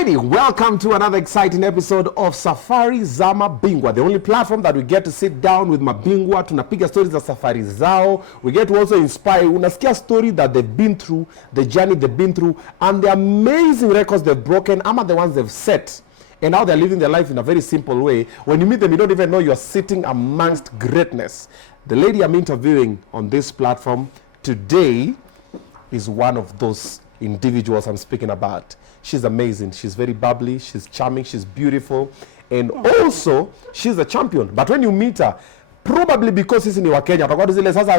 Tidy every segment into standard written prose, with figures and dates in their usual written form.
Alrighty, welcome to another exciting episode of Safari za Mabingwa, the only platform that we get to sit down with Mabingwa, tunapiga stories za safari zao, we get to also inspire, unasikia story that they've been through, the journey they've been through, and the amazing records they've broken, ama the ones they've set, and how they're living their life in a very simple way. When you meet them, you don't even know you're sitting amongst greatness. The lady I'm interviewing on this platform today is one of those individuals I'm speaking about. She's amazing. She's very bubbly. She's charming. She's beautiful. And also, she's a champion. But when you meet her, probably because she's in Kenya, sasa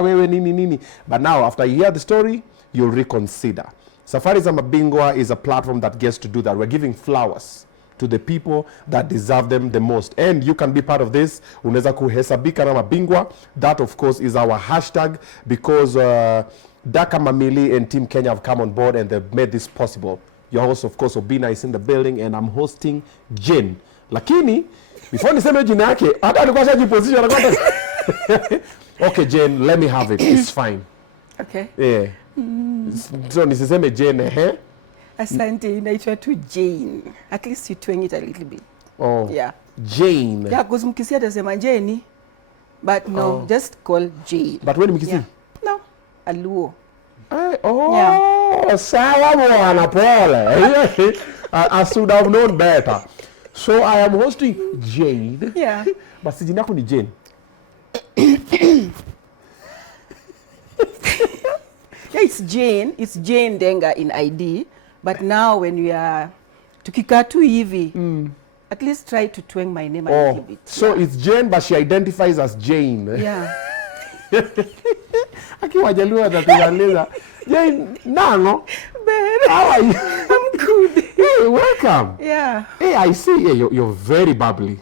wewe nini. But now, after you hear the story, you'll reconsider. Safari za Mabingwa is a platform that gets to do that. We're giving flowers to the people that deserve them the most. And you can be part of this. Unaweza kuhesabika na Mabingwa. That, of course, is our hashtag because Daka Mamili and Team Kenya have come on board and they've made this possible. Your host, of course, Obinna is in the building and I'm hosting Jane. Lakini, before niseme jina yake, hata alikuwa shajiposition. Okay, Jane, let me have it. It's fine. Okay. Yeah. So nisiseme Jane, eh? Asante, naitwa tu Jane. At least you twang it a little bit. Oh. Yeah. Jane. Yeah, because mkisia atasema Jane, but no, just call Jane. But when mkisia? Yeah. No, Aluo. Yeah. Sawa mwana pole. I should have known better. So I am hosting Jane. Yeah. But jina yako ni Jane. Yeah, it's Jane. It's Jane Denga in ID. But now when we are tukikatu hivi, at least try to twang my name a little bit. So it's Jane, but she identifies as Jane. Yeah. Akiwa Jaluo atatueleza. Jane, nango. How are you? I'm good. Hey, welcome. Yeah. Hey, I see. Hey, you're very bubbly.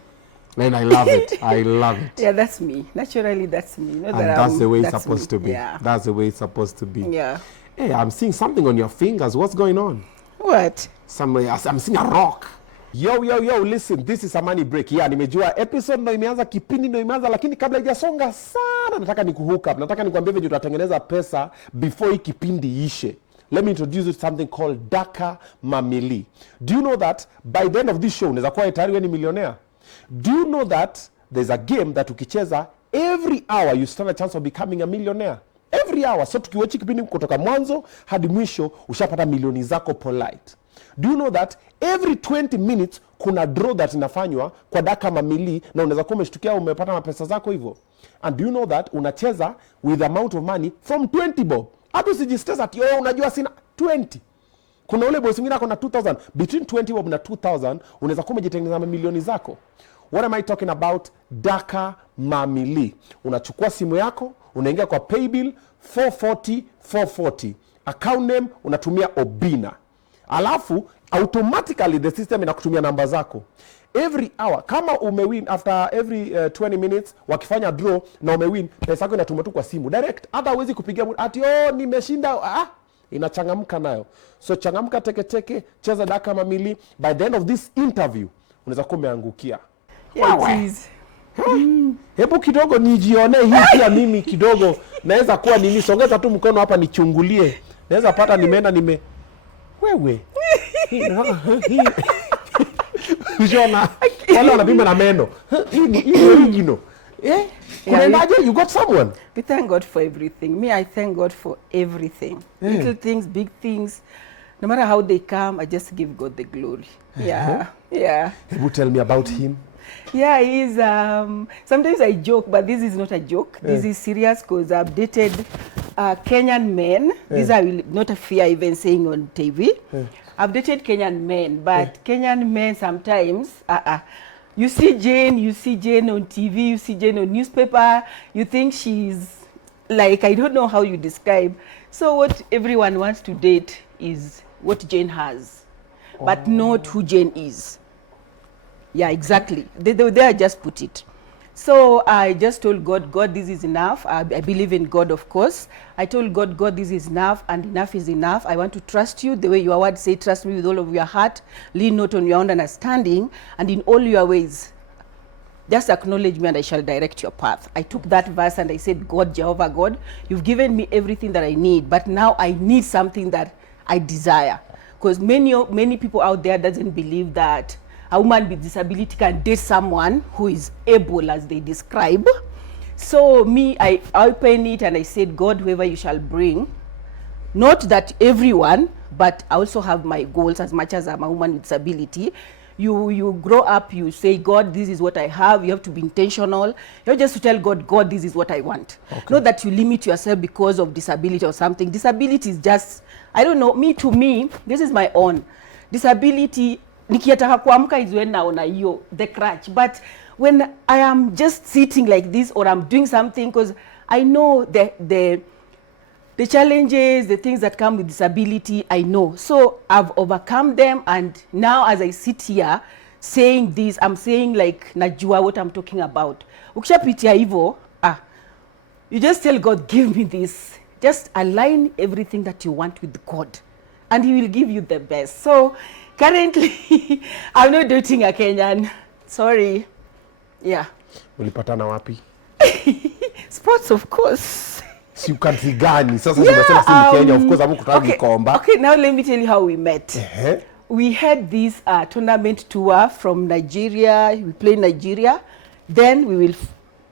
And I love it. I love it. Yeah, that's me. Naturally, that's me. Not and that that's the way it's supposed me. to be. Yeah. That's the way it's supposed to be. Yeah. Hey, I'm seeing something on your fingers. What's going on? What? I'm seeing a rock. Yo, listen, this is a money break. Yeah, nimejua episode ndo imeanza, kipindi ndo imeanza, lakini kabla haijasonga sana, nataka nikuhook up. Nataka nikwambie venye tutatengeneza pesa before hii kipindi ishe. Let me introduce you to something called Daka Mamili. Do you know that by the end of this show, unaweza kuwa tayari wewe ni millionaire? Do you know that there's a game that ukicheza, every hour you stand a chance of becoming a millionaire? Every hour. So tukiwachi kipindi kutoka mwanzo hadi mwisho ushapata milioni zako polite. Do you know that every 20 minutes kuna draw that inafanywa kwa Daka Mamili na unaweza kuwa umeshtukia umepata mapesa zako hivyo? And do you know that unacheza with amount of money from 20 bob? Hata usijistesa ati unajua sina 20. Kuna ule boss mwingine ako na 2000, between 20 bob na 2000 unaweza kuwa umejitengeneza milioni zako. What am I talking about? Daka Mamili. Unachukua simu yako, unaingia kwa paybill 440. Account name unatumia Obinna. Alafu automatically the system inakutumia namba zako. Every hour kama umewin, after every 20 minutes wakifanya draw na umewin, pesa yako inatumwa tu kwa simu direct. Hata huwezi kupigia ati nimeshinda, inachangamka nayo. So changamka teke, cheza Daka Mamili. By the end of this interview unaweza kuwa umeangukia. Yeah, Hebu kidogo nijione hii pia mimi kidogo naweza kuwa nini, songeza tu mkono hapa nichungulie. Naweza pata nimeenda wewe. Jona, wale wanapima na meno. Hii original. Kunaje, you got someone? We thank God for everything. Me, I thank God for everything. Little things, big things. No matter how they come, I just give God the glory. Yeah. Hebu tell me about him. Yeah, he's sometimes I joke, but this is not a joke. This is serious because I've dated Kenyan men. These are not a fear even saying on TV. I've dated Kenyan men, but Kenyan men sometimes, you see Jane on TV, you see Jane on newspaper, you think she's like, I don't know how you describe. So what everyone wants to date is what Jane has, but not who Jane is. Yeah, exactly. They just put it. So I just told God, this is enough. I believe in God, of course. I told God, this is enough and enough is enough. I want to trust you the way your word say, trust me with all of your heart. Lean not on your own understanding, and in all your ways, just acknowledge me and I shall direct your path. I took that verse and I said, God, Jehovah God, you've given me everything that I need, but now I need something that I desire. because many people out there doesn't believe that a woman with disability can date someone who is able, as they describe. So me, I opened it and I said, God, whoever you shall bring, not that everyone, but I also have my goals. As much as I'm a woman with disability, you grow up, you say, God, this is what I have. You have to be intentional. You have just to tell God, God, this is what I want. Okay. Not that you limit yourself because of disability or something. Disability is just, I don't know, to me, this is my own. Disability, nikiataka kuamka is when naona hiyo, the crutch. But when I am just sitting like this or I'm doing something, because I know the challenges, the things that come with disability, I know. So I've overcome them, and now as I sit here saying this, I'm saying like najua what I'm talking about. Ukishapitia hivyo, you just tell God, give me this. Just align everything that you want with God, and He will give you the best. So currently, I'm not dating a Kenyan. Sorry. Yeah. Ulipatana wapi? Sports, of course. Si country gani? Sasa nimesema si Kenya, of course I'm kutaka Gikomba. Okay, now let me tell you how we met. We had this tournament tour from Nigeria. We play Nigeria. Then we will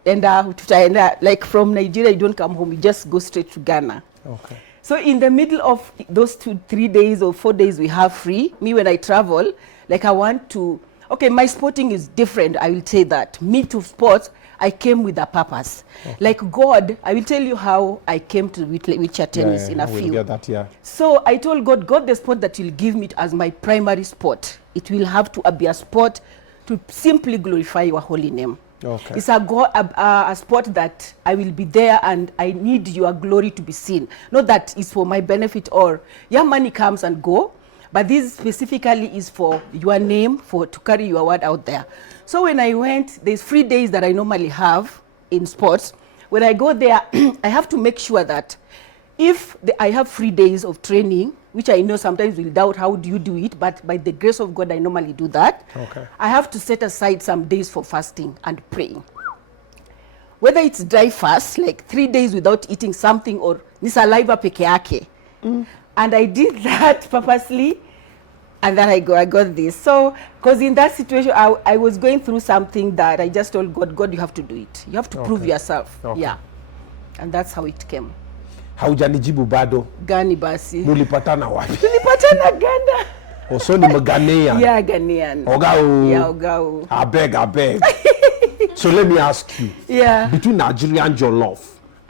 like from Nigeria, you don't come home, you just go straight to Ghana. Okay. So in the middle of those 2-3 days or 4 days we have free, me when I travel, like I want to, okay, my sporting is different, I will say that. Me to sports, I came with a purpose. Okay. Like God, I will tell you how I came to wheelchair tennis in a few. Get that, yeah. So I told God, God, the sport that you'll give me as my primary sport, it will have to be a sport to simply glorify your holy name. Okay. It's a sport that I will be there and I need your glory to be seen. Not that it's for my benefit or your money comes and go, but this specifically is for your name, to carry your word out there. So when I went, there's 3 days that I normally have in sports. When I go there, I have to make sure that if I have 3 days of training, which I know sometimes we'll doubt how do you do it, but by the grace of God, I normally do that. Okay. I have to set aside some days for fasting and praying. Whether it's dry fast, like 3 days without eating something, or ni saliva peke yake. And I did that purposely, and then I got this. So, because in that situation, I was going through something that I just told God, God, you have to do it. You have to prove yourself. Okay. Yeah. And that's how it came. Haujanijibu bado. Gani basi? Mulipatana wapi? Tulipatana Ghana. So ni Ghanaian. Yeah, Ghanaian. Oga. Yeah, Oga. I beg. So let me ask you. Yeah. Between Nigerian jollof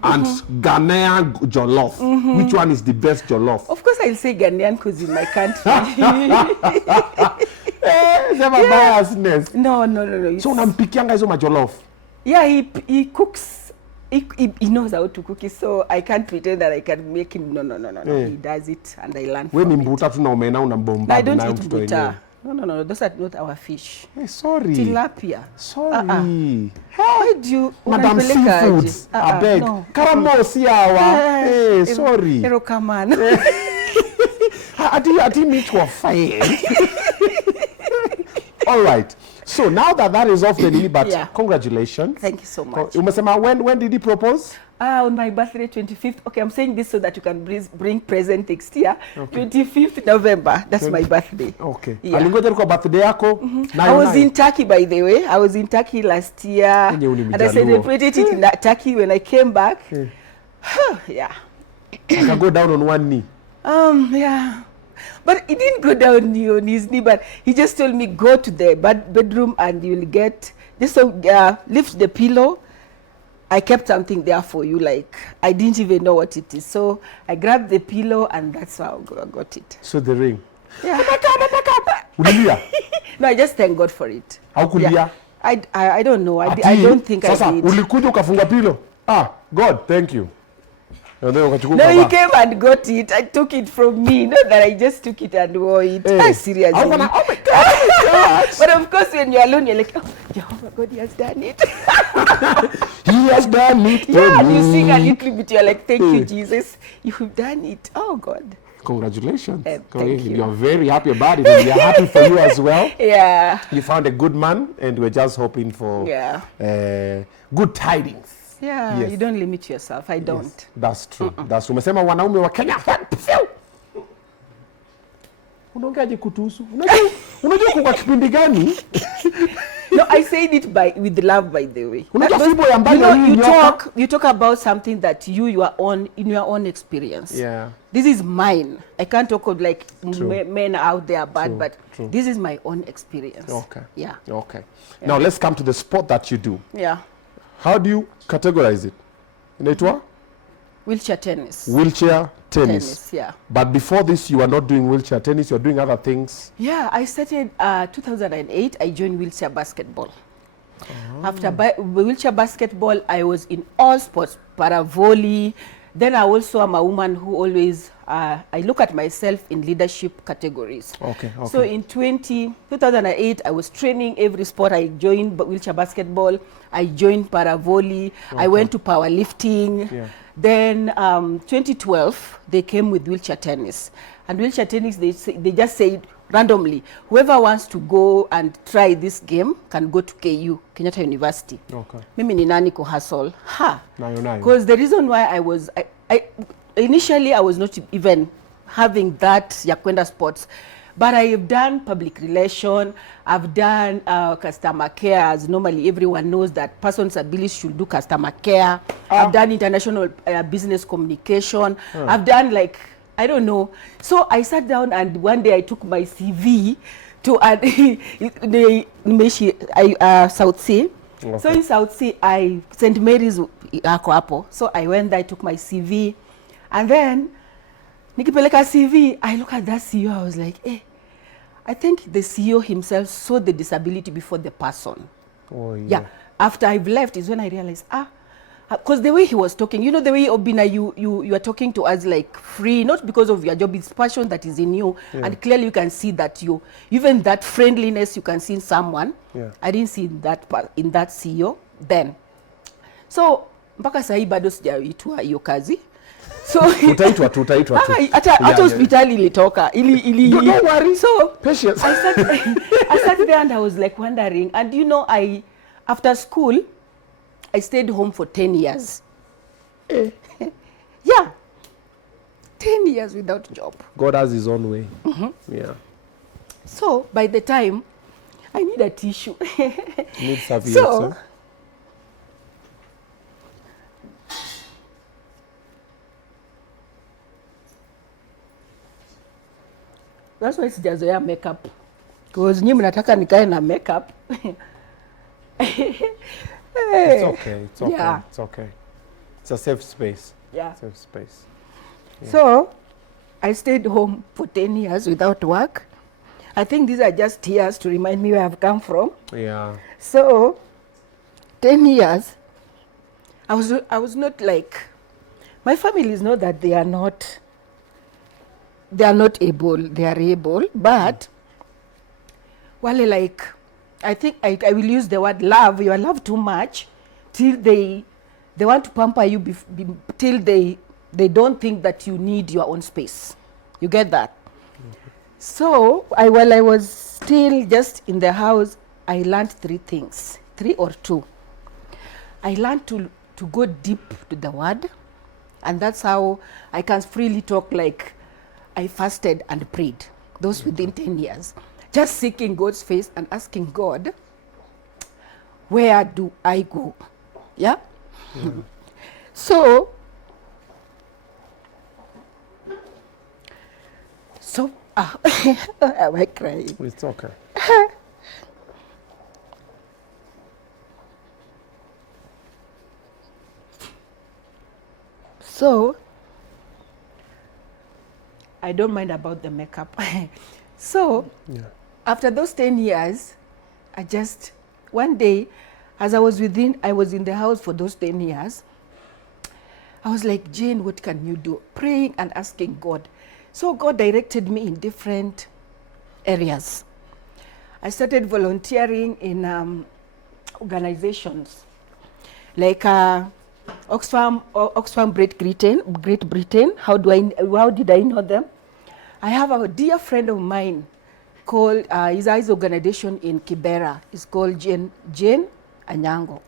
and Ghanaian jollof, which one is the best jollof? Of course, I'll say Ghanaian because in my country. Never biasness. No. So unampikianga hizo majollof? Yeah, he cooks. He knows how to cook it, so I can't pretend that I can make him. No. He does it, and I learn from it. When mbuta tuna umena unambomba. I don't eat mbuta. No. Those are not our fish. Hey, sorry. Tilapia. Sorry. Why do you? Madam Seafoods. I beg. No. Karamo siawa. Hey, sorry. Hero kaman. I didn't meet to a fire. All right. So now that is off the knee, but congratulations. Thank you so much. Umesema, when did he propose? On my birthday, 25th. Okay, I'm saying this so that you can bring present next year. Okay. 25th November. That's my birthday. Okay. Yeah. Alingoja kwa birthday yako? I was in Turkey, by the way. I was in Turkey last year. And I celebrated it in Turkey when I came back. Yeah. I can go down on one knee. Yeah. But he didn't go down on his knee, but he just told me, go to the bedroom and you'll get this. So lift the pillow. I kept something there for you, like I didn't even know what it is. So I grabbed the pillow and that's how I got it. So the ring. Yeah. Ulilia? No, I just thank God for it. How could you? I don't know. I don't think Sasa, I did. Ulikuja ukafunga pillow? God, thank you. No, he came and got it. I took it from me. Not that I just took it and wore it. Hey. Seriously. Oh my God. But of course, when you're alone, you're like, oh, Jehovah God, he has done it. He has done it. Yeah, and you sing a little bit. You're like, thank you, Jesus. You've done it. Oh, God. Congratulations. Thank you. You're very happy about it, and we are happy for you as well. Yeah. You found a good man, and we're just hoping for good tidings. Yeah, yes. You don't limit yourself. I don't. Yes, that's true. That's true. Umesema wanaume wa Kenya. Unaongeaje kutuhusu? Unajua kwa kipindi gani? No, I said it with love, by the way. Unajua fimbo ya mbali You talk about something that you are on in your own experience. Yeah. This is mine. I can't talk of like True. men out there bad, True. but True. this is my own experience. Okay. Yeah. Okay. Now let's come to the sport that you do. Yeah. How do you categorize it? Inaitwa? Wheelchair tennis. Wheelchair tennis. Yeah. But before this, you were not doing wheelchair tennis. You were doing other things. Yeah, I started 2008. I joined wheelchair basketball. After wheelchair basketball, I was in all sports, para volley. Then I also am a woman who always, I look at myself in leadership categories. Okay. So in 2008, I was training every sport. I joined wheelchair basketball. I joined para volley. I went to powerlifting. Yeah. Then 2012, they came with wheelchair tennis. And wheelchair tennis, they just said randomly, whoever wants to go and try this game can go to KU, Kenyatta University. Okay. Mimi ni nani kuhustle? Nayo. Because the reason why I initially I was not even having that ya kwenda sports, but I have done public relation, I've done customer care, as normally everyone knows that persons with abilities should do customer care. I've done international business communication. I've done like, I don't know. So I sat down and one day I took my CV to South Sea. Okay. So in South Sea, St. Mary's ako hapo. So I went there, I took my CV. And then, nikipeleka CV, I look at that CEO, I was like, I think the CEO himself saw the disability before the person. Oh, yeah. Yeah. After I've left is when I realized, because the way he was talking, you know, the way Obinna, you are talking to us like free, not because of your job, it's passion that is in you. Yeah. And clearly you can see that even that friendliness you can see in someone. Yeah. I didn't see in that CEO then. So, mpaka sahi bado sijaitwa hiyo kazi. So utaitwa tu. Hata hospitali ilitoka. Don't worry. So, patience. I sat there and I was like wondering. And you know, after school, I stayed home for 10 years. Yeah. 10 years without job. God has his own way. Yeah. So, by the time, I need a tissue. Need serviettes. So, that's why sijazoea makeup. Because nyinyi mnataka nikae na makeup. It's okay. Yeah. It's okay. It's a safe space. Yeah. Safe space. Yeah. So, I stayed home for 10 years without work. I think these are just years to remind me where I've come from. Yeah. So, 10 years, I was not like, my family is not that they are not able, they are able, but, wale like, I think I will use the word love. You are loved too much till they want to pamper you till they don't think that you need your own space. You get that? Mm-hmm. So while I was still just in the house, I learned 3 things, 3 or 2. I learned to go deep to the word, and that's how I can freely talk like I fasted and prayed. Those within 10 years. Just seeking God's face and asking God, where do I go? Yeah? So, am I crying? It's okay. So, I don't mind about the makeup. So, yeah. After those 10 years, one day, as I was in the house for those 10 years, I was like, Jane, what can you do? Praying and asking God. So God directed me in different areas. I started volunteering in organizations like Oxfam, Great Britain. How did I know them? I have a dear friend of mine called, his organization in Kibera. It's called Jane Anyango.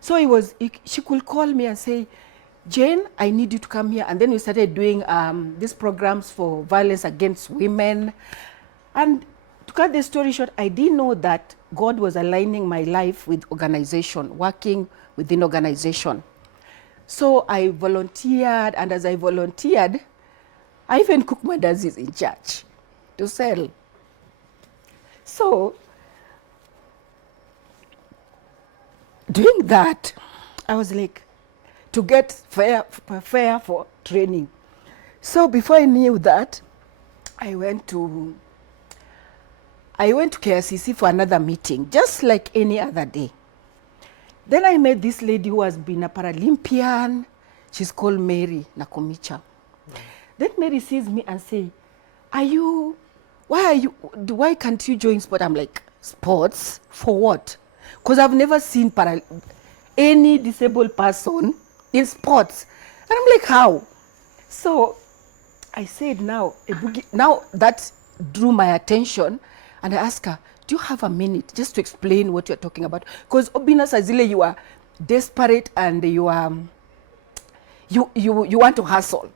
So she could call me and say, Jane, I need you to come here. And then we started doing these programs for violence against women. And to cut the story short, I didn't know that God was aligning my life with organization, working within organization. So I volunteered, and as I volunteered, I even cooked mandazis in church to sell. So doing that, I was like, to get fair for training. So before I knew that, I went to KRCC for another meeting, just like any other day. Then I met this lady who has been a Paralympian. She's called Mary Nakomicha. Then Mary sees me and say, why can't you join sport? I'm like, sports? For what? Because I've never seen any disabled person in sports. And I'm like, how? So I said, now that drew my attention, and I asked her, do you have a minute just to explain what you're talking about? Because Obinna Sazile, you are desperate and you want to hustle.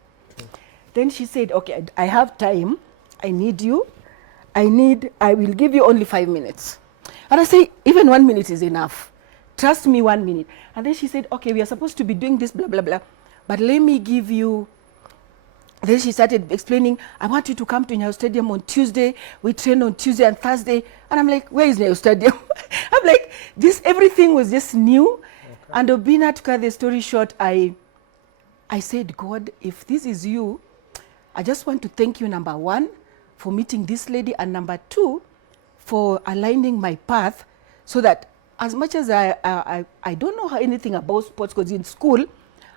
Then she said, okay, I have time. I need you. I will give you only 5 minutes. And I say, even 1 minute is enough. Trust me, 1 minute. And then she said, okay, we are supposed to be doing this, blah, blah, blah. But let me give you. Then she started explaining, I want you to come to Nyayo Stadium on Tuesday. We train on Tuesday and Thursday. And I'm like, where is Nyayo Stadium? I'm like, everything was just new. Okay. And Obinna, to cut the story short, I said, God, if this is you, I just want to thank you, number one, for meeting this lady, and number two, for aligning my path so that as much as I don't know anything about sports, because in school,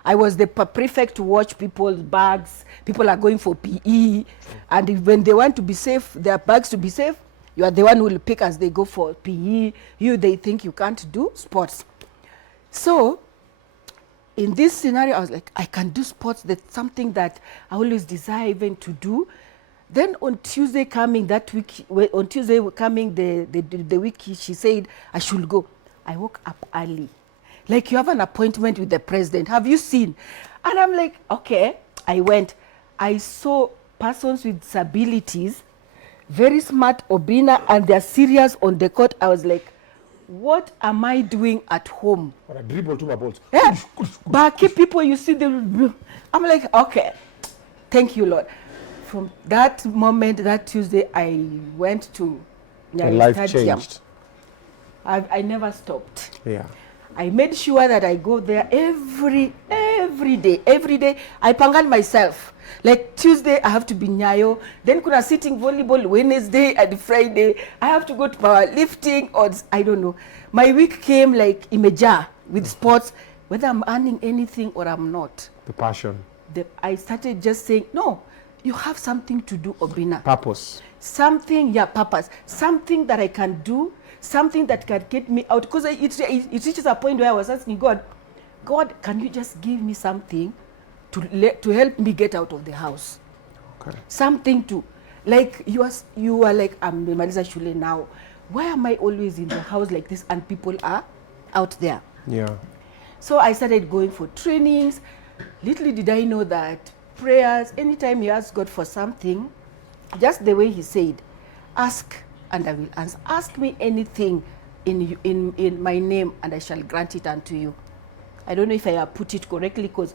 I was the prefect to watch people's bags. People are going for PE. And when they want to be safe, their bags to be safe, you are the one who will pick as they go for PE. They think you can't do sports. So in this scenario, I was like, I can do sports. That's something that I always desire even to do. Then on Tuesday coming, the week she said I should go. I woke up early. Like, you have an appointment with the president. Have you seen? And I'm like, okay. I went. I saw persons with disabilities, very smart Obinna, and they're serious on the court. I was like, what am I doing at home? Or a dribble to my balls. Yeah. Backy people, you see them. I'm like, okay. Thank you, Lord. From that moment, that Tuesday, I went to Nyayo Stadium. Changed. I never stopped. Yeah. I made sure that I go there every day. Every day, I pangan myself. Like Tuesday, I have to be Nyayo. Then kuna sitting volleyball Wednesday and Friday. I have to go to powerlifting, or I don't know. My week came like imeja with sports, whether I'm earning anything or I'm not. The passion. I started just saying, no, you have something to do, Obinna. Purpose. Something, purpose. Something that I can do. Something that can get me out, because it reaches a point where I was asking God, can you just give me something to help me get out of the house? Okay. Something to, like, you are like, I'm Melissa Shule now. Why am I always in the house like this and people are out there? Yeah. So I started going for trainings. Little did I know that prayers, anytime you ask God for something, just the way he said, ask and I will answer. Ask me anything in my name, and I shall grant it unto you. I don't know if I have put it correctly, because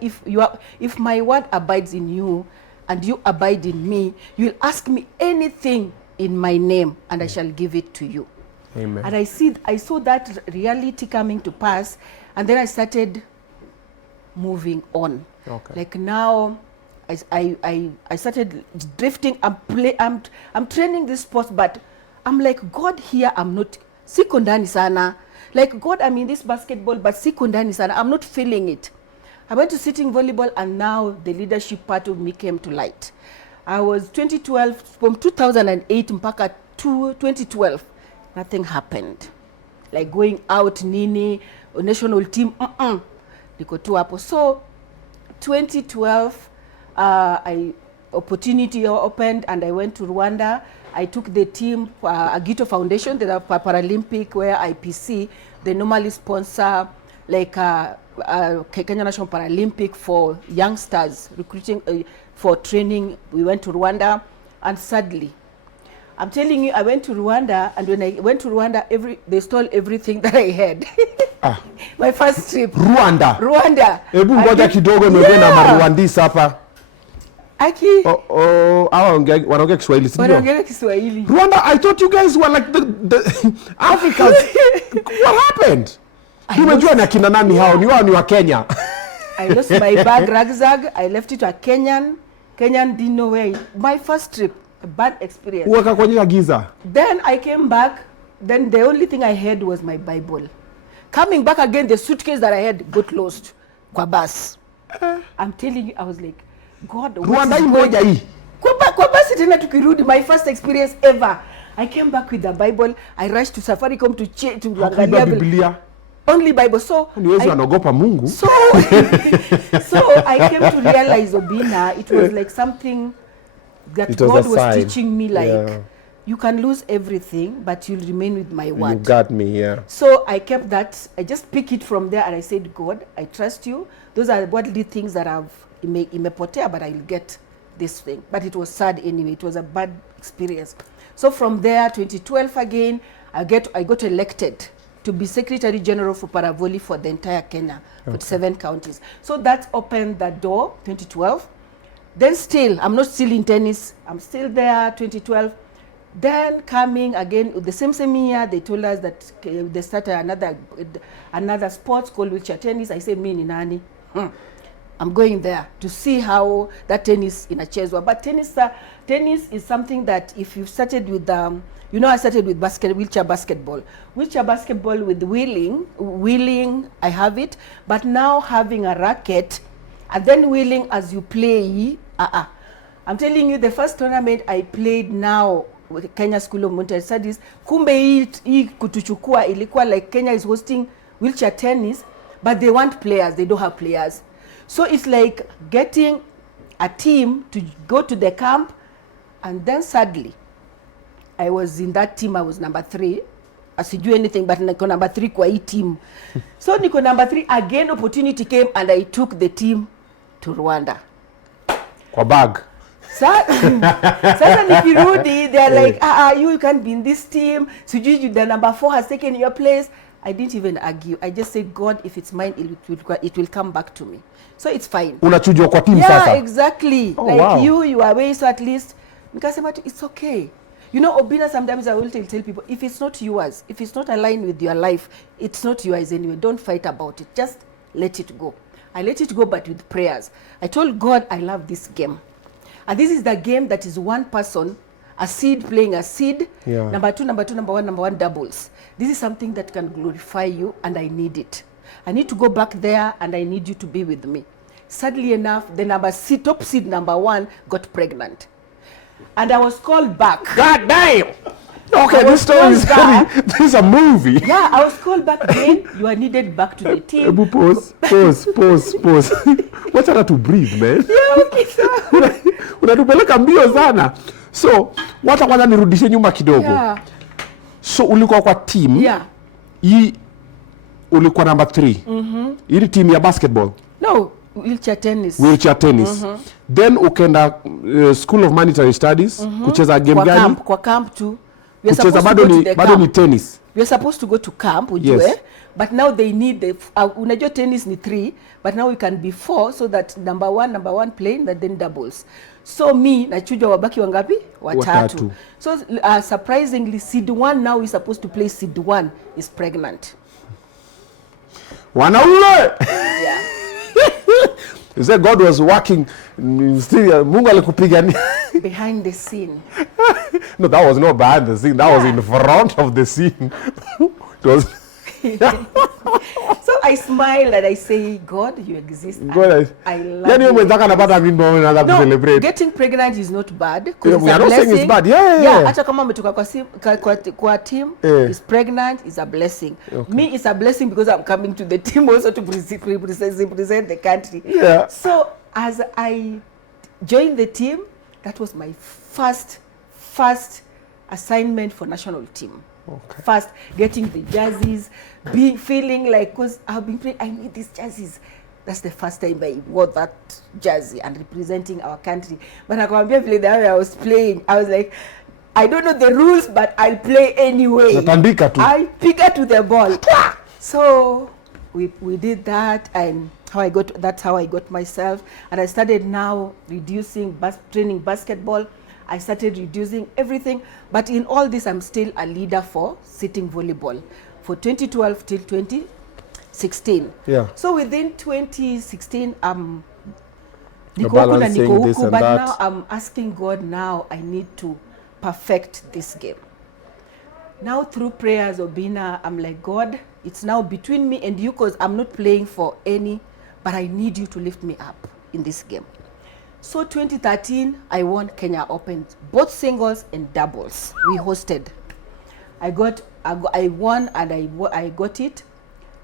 if my word abides in you, and you abide in me, you will ask me anything in my name, and I shall give it to you. Amen. And I saw that reality coming to pass, and then I started moving on. Okay. Like now, I started drifting. I'm training this sports, but I'm like, God, here I'm not sikondani sana. Like, God, I'm in this basketball, but sikondani sana. I'm not feeling it. I went to sitting volleyball, and now the leadership part of me came to light. I was 2012, from 2008 mpaka 2012, nothing happened. Like going out, nini, national team, niko tu hapo. So 2012, opportunity opened, and I went to Rwanda. I took the team, Agito Foundation, the Paralympic, where IPC, they normally sponsor like Kenya National Paralympic for youngsters, recruiting for training. We went to Rwanda, and sadly, I'm telling you, I went to Rwanda, and when I went to Rwanda, they stole everything that I had. My first trip. Rwanda. Hebu ngoja kidogo niongee na Marwandis hapa. Aki. Wanaongea Kiswahili, sio? Wanaongea Kiswahili. Rwanda, I thought you guys were like the Africans. What happened? Umejua na kina nani hao? Ni wao ni wa Kenya. I lost my bag, rucksack. I left it to a Kenyan. Kenyan didn't know where. My first trip, a bad experience. Wakakonyesha giza. Then I came back. Then the only thing I had was my Bible. Coming back again, the suitcase that I had got lost. Kwa bus. I'm telling you, I was like, God, Rwanda hii moja hii. Kwa basi tena tukirudi, my first experience ever. I came back with the Bible. I rushed to Safaricom to angalia Biblia. Only Bible. So niwezi wanaogopa Mungu. So I came to realize, Obinna, it was like something that God was teaching me, like you can lose everything, but you'll remain with my word. You got me, yeah. So I kept that. I just picked it from there, and I said, God, I trust you. Those are worldly things that I've imepotea, but I'll get this thing. But it was sad anyway. It was a bad experience. So from there, 2012 again, I got elected to be Secretary General for Paravolley for the entire Kenya, for 7 counties. So that opened the door, 2012. Then still, I'm not still in tennis. I'm still there, 2012. Then coming again, the same year, they told us that they started another sports called wheelchair tennis. I said, me ni nani? I'm going there to see how that tennis inachezwa. But tennis is something that if you started with, I started with wheelchair basketball. Wheelchair basketball with wheeling, I have it. But now having a racket and then wheeling as you play, I'm telling you, the first tournament I played now with Kenya School of Military Studies, kumbe hii kutuchukua ilikuwa like Kenya is hosting wheelchair tennis, but they want players, they don't have players. So it's like getting a team to go to the camp, and then sadly, I was in that team, I was number 3. Asijui anything, but niko number 3 kwa hii team. So niko number 3, again opportunity came, and I took the team to Rwanda. Kwa bag. Sasa nikirudi, they're like, you can't be in this team. Sijui the number 4 has taken your place. I didn't even argue. I just said, God, if it's mine, it will come back to me. So it's fine. Unachujwa kwa team sasa. Yeah, exactly. Oh, like wow. you are away, so at least nikasema it's okay. You know, Obinna, sometimes I will tell people, if it's not yours, if it's not aligned with your life, it's not yours anyway. Don't fight about it. Just let it go. I let it go, but with prayers. I told God, I love this game. And this is the game that is one person, a seed playing a seed, number 2, number 1 doubles. This is something that can glorify you, and I need it. I need to go back there, and I need you to be with me. Sadly enough, the top seed number 1 got pregnant. And I was called back. God damn! Okay, this story is this is a movie. Yeah, I was called back again. You are needed back to the team. Pause. Wacha hata to breathe, man. Yeah, okay, sir. Unatupeleka mbio sana. So, wacha kwanza nirudishe nyuma kidogo. Yeah. So, ulikuwa kwa team. Yeah. Hii ulikuwa number 3. Hii team ya basketball. No, wheelchair tennis. Then ukaenda School of Military Studies kucheza game gani? Kwa camp too. Kucheza bado ni tennis. We are supposed to go to camp, yes. But now they need unajua tennis ni 3, but now we can be 4, so that number one playing, that then doubles. So me nachujwa wabaki wangapi? Watatu. So surprisingly, seed 1 now is supposed to play seed 1 is pregnant. Wanaume! Yeah. You said God was working, still Mungu alikupigania. Behind the scene. No, that was not behind the scene. That was in front of the scene. It was. So I smile and I say, God, you exist. God, I love you. No, getting pregnant is not bad. We are not saying it's bad. Yeah. Hata kama umetoka kwa team, is pregnant, is a blessing. Okay. Me, it's a blessing because I'm coming to the team also to represent the country. Yeah. So as I joined the team, that was my first assignment for national team. Okay. First, getting the jerseys, feeling like, because I've been playing, I need these jerseys. That's the first time I wore that jersey and representing our country. But I was playing, I was like, I don't know the rules, but I'll play anyway. I pick to the ball. So we did that, and that's how I got myself. And I started now reducing training basketball. I started reducing everything. But in all this, I'm still a leader for sitting volleyball for 2012 till 2016. Yeah. So within 2016, You're balancing this and but that. now I'm asking God, now I need to perfect this game. Now through prayers, Obinna, I'm like, God, it's now between me and you, because I'm not playing for any, but I need you to lift me up in this game. So 2013, I won Kenya Open, both singles and doubles. We hosted. I won and I got it.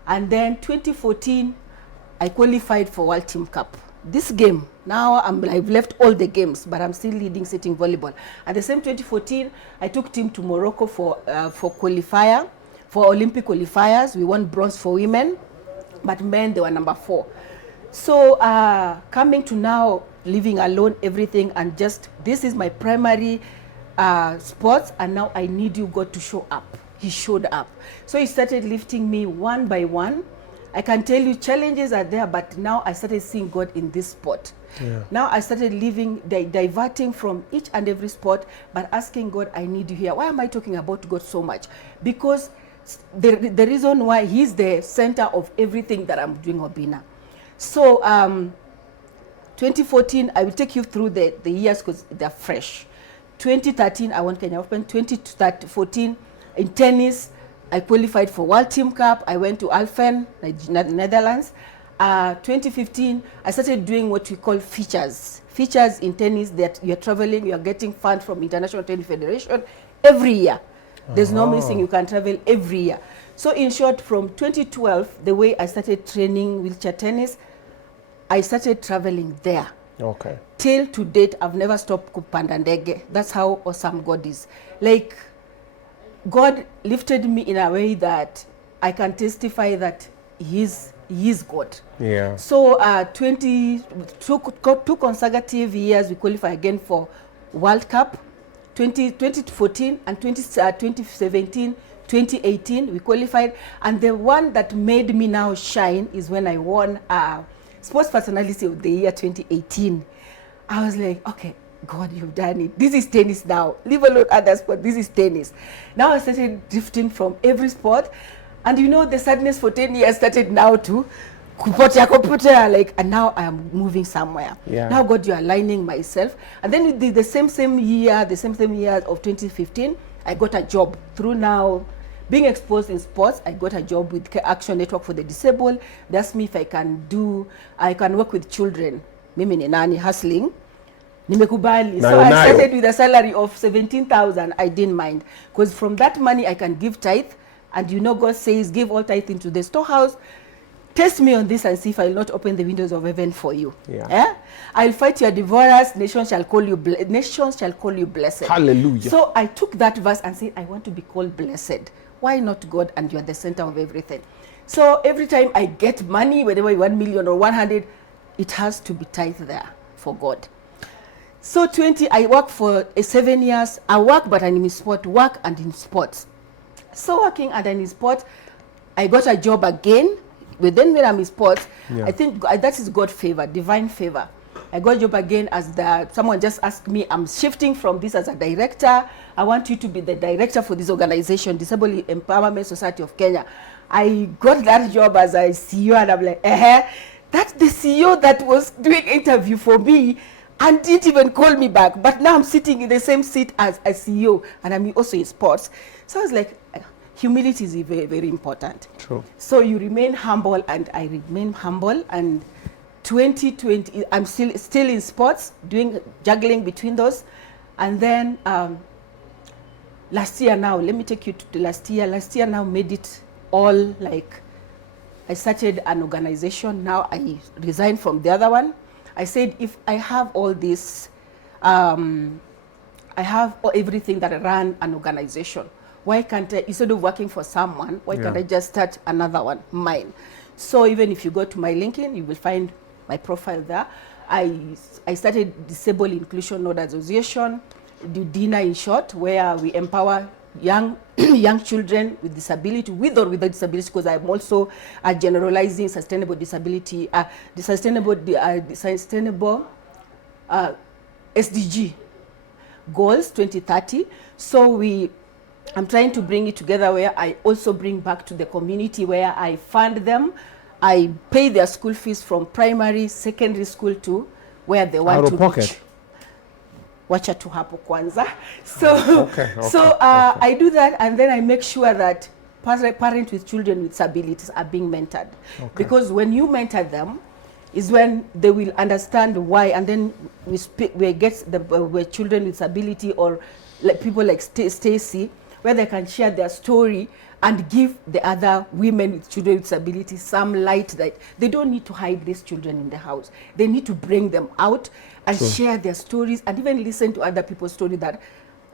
And then 2014, I qualified for World Team Cup. This game, now I've left all the games, but I'm still leading sitting volleyball. At the same 2014, I took team to Morocco for qualifier, for Olympic qualifiers. We won bronze for women, but men, they were number 4. So coming to now, living alone, everything, and just, this is my primary sports, and now I need you, God, to show up. He showed up. So he started lifting me one by one. I can tell you challenges are there, but now I started seeing God in this sport. Yeah. Now I started diverting from each and every sport, but asking God, I need you here. Why am I talking about God so much? Because the reason why he's the center of everything that I'm doing, Obinna. So 2014, I will take you through the years because they're fresh. 2013, I won Kenya Open. 2014, in tennis, I qualified for World Team Cup. I went to Alphen, Netherlands. 2015, I started doing what we call features. Features in tennis, that you're traveling, you're getting funds from International Tennis Federation every year. There's no missing, you can travel every year. So in short, from 2012, the way I started training wheelchair tennis, I started traveling there. Okay. Till to date, I've never stopped kupanda ndege. That's how awesome God is. Like, God lifted me in a way that I can testify that He is God. Yeah. So two consecutive years, we qualify again for World Cup. 2014 and 2017, 2018, we qualified. And the one that made me now shine is when I won Sports Personality of the Year 2018. I was like, okay, God, you've done it. This is tennis now. Leave alone other sport. This is tennis. Now I started drifting from every sport. And you know, the sadness for 10 years started now to computer, like, and now I am moving somewhere. Yeah. Now, God, you're aligning myself. And then with the same year of 2015, I got a job through now being exposed in sports. I got a job with Action Network for the Disabled. They asked me if I can work with children. Mimi ni nani hustling. Nimekubali. So I started with a salary of 17,000. I didn't mind. Because from that money, I can give tithe. And you know, God says, give all tithe into the storehouse. Test me on this and see if I will not open the windows of heaven for you. Yeah. Eh? I'll fight your divorce. Nations shall call you blessed. Hallelujah. So I took that verse and said, I want to be called blessed. Why not God? And you are the center of everything. So every time I get money, whether 1 million or 100, it has to be tithe there for God. So I work for 7 years. I work, but I'm in sport, work and in sports. So working and in sport, I got a job again. Within when I'm in sports, yeah. I think that is God's favor, divine favor. I got a job again as someone just asked me, I'm shifting from this as a director. I want you to be the director for this organization, Disability Empowerment Society of Kenya. I got that job as a CEO, and I'm like, that's the CEO that was doing interview for me and didn't even call me back. But now I'm sitting in the same seat as a CEO, and I'm also in sports. So I was like, humility is very, very important. True. So you remain humble, and I remain humble. And 2020, I'm still in sports, juggling between those. And then last year now, let me take you to the last year. Last year now made it all like, I started an organization. Now I resigned from the other one. I said, if I have all this, I have everything that I run an organization. why can't I, instead of working for someone, why can't I just start another one, mine? So even if you go to my LinkedIn, you will find my profile there. I started Disabled Inclusion Node Association, do dinner in short, where we empower young young children with disability, with or without disability, because I'm also generalizing sustainable disability, the sustainable SDG goals 2030. So I'm trying to bring it together where I also bring back to the community, where I fund them. I pay their school fees from primary, secondary school to where they want to reach. Wacha tu hapo kwanza. So I do that, and then I make sure that parents with children with disabilities are being mentored. Because when you mentor them, is when they will understand why, and then we get the children with disability, or like people like Stacy, where they can share their story and give the other women with children with disabilities some light that they don't need to hide these children in the house. They need to bring them out and share their stories, and even listen to other people's story that,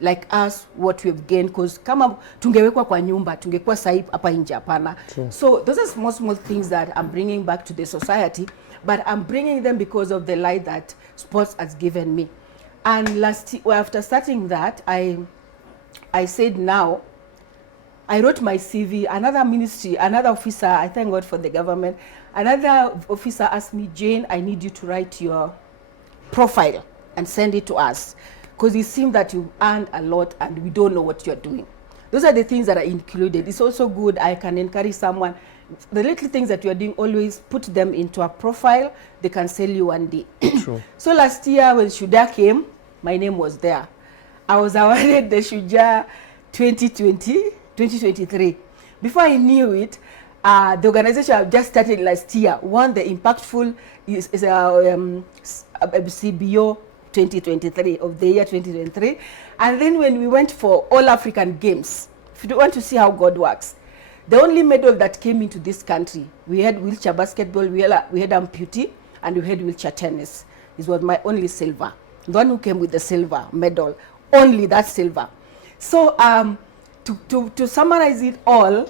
like us, what we've gained, because kama tungewekwa kwa nyumba, tungekuwa sahi hapa nje hapana. So those are small things that I'm bringing back to the society, but I'm bringing them because of the light that sports has given me. And after starting that, I said now, I wrote my CV, another ministry, another officer, I thank God for the government, another officer asked me, Jane, I need you to write your profile and send it to us, because it seems that you've earned a lot and we don't know what you're doing. Those are the things that are included. It's also good, I can encourage someone, the little things that you're doing, always put them into a profile, they can sell you one day. So last year when Shuja came, my name was there. I was awarded the Shuja 2023. Before I knew it, the organization I've just started last year won the impactful CBO 2023 of the year 2023. And then when we went for All African Games, if you want to see how God works, the only medal that came into this country, we had wheelchair basketball, we had amputee, and we had wheelchair tennis. This was my only silver. The one who came with the silver medal, only that silver. So to summarize it all,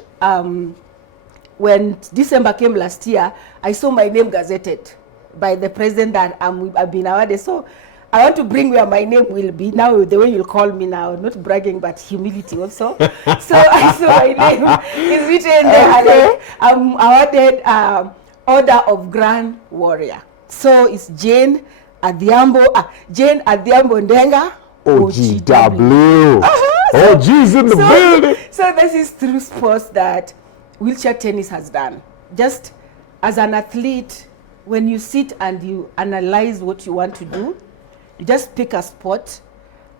when December came last year, I saw my name gazetted by the president that I've been awarded. So I want to bring where my name will be now, the way you'll call me now, not bragging, but humility also. So I saw my name is written there. I'm awarded Order of Grand Warrior. So it's Jane Adhiambo Ndenga, OGW. OG's in the building. So this is through sports that wheelchair tennis has done. Just as an athlete, when you sit and you analyze what you want to do, you just pick a sport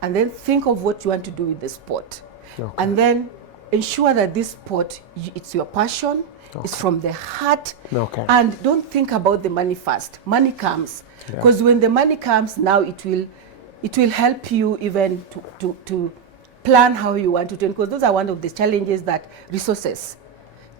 and then think of what you want to do with the sport. And then ensure that this sport, it's your passion, it's from the heart, and don't think about the money first. Money comes, because when the money comes, now it will help you even to plan how you want to train, because those are one of the challenges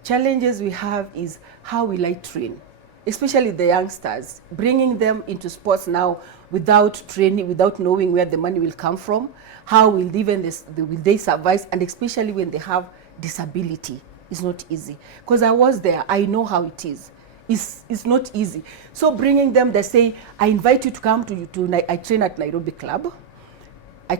challenges we have is how will I train, especially the youngsters, bringing them into sports now without training, without knowing where the money will come from, how will they survive, and especially when they have disability. It's not easy, because I was there, I know how it is. It's not easy. So bringing them, they say, I invite you to come I train at Nairobi Club. Yeah.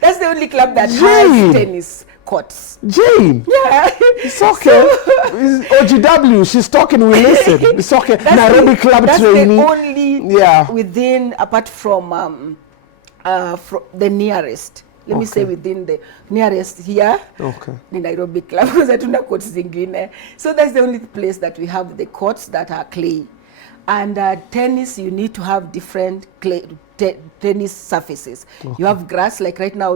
That's the only club that has tennis courts. Jane. Yeah. It's okay. It's OGW. She's talking. We listen. It's okay. Nairobi Club training. That's the only within, apart from the nearest. Let me say within the nearest here, the Nairobi Club, because hatuna courts zingine. So that's the only place that we have the courts that are clay. And tennis, you need to have different clay tennis surfaces. You have grass, like right now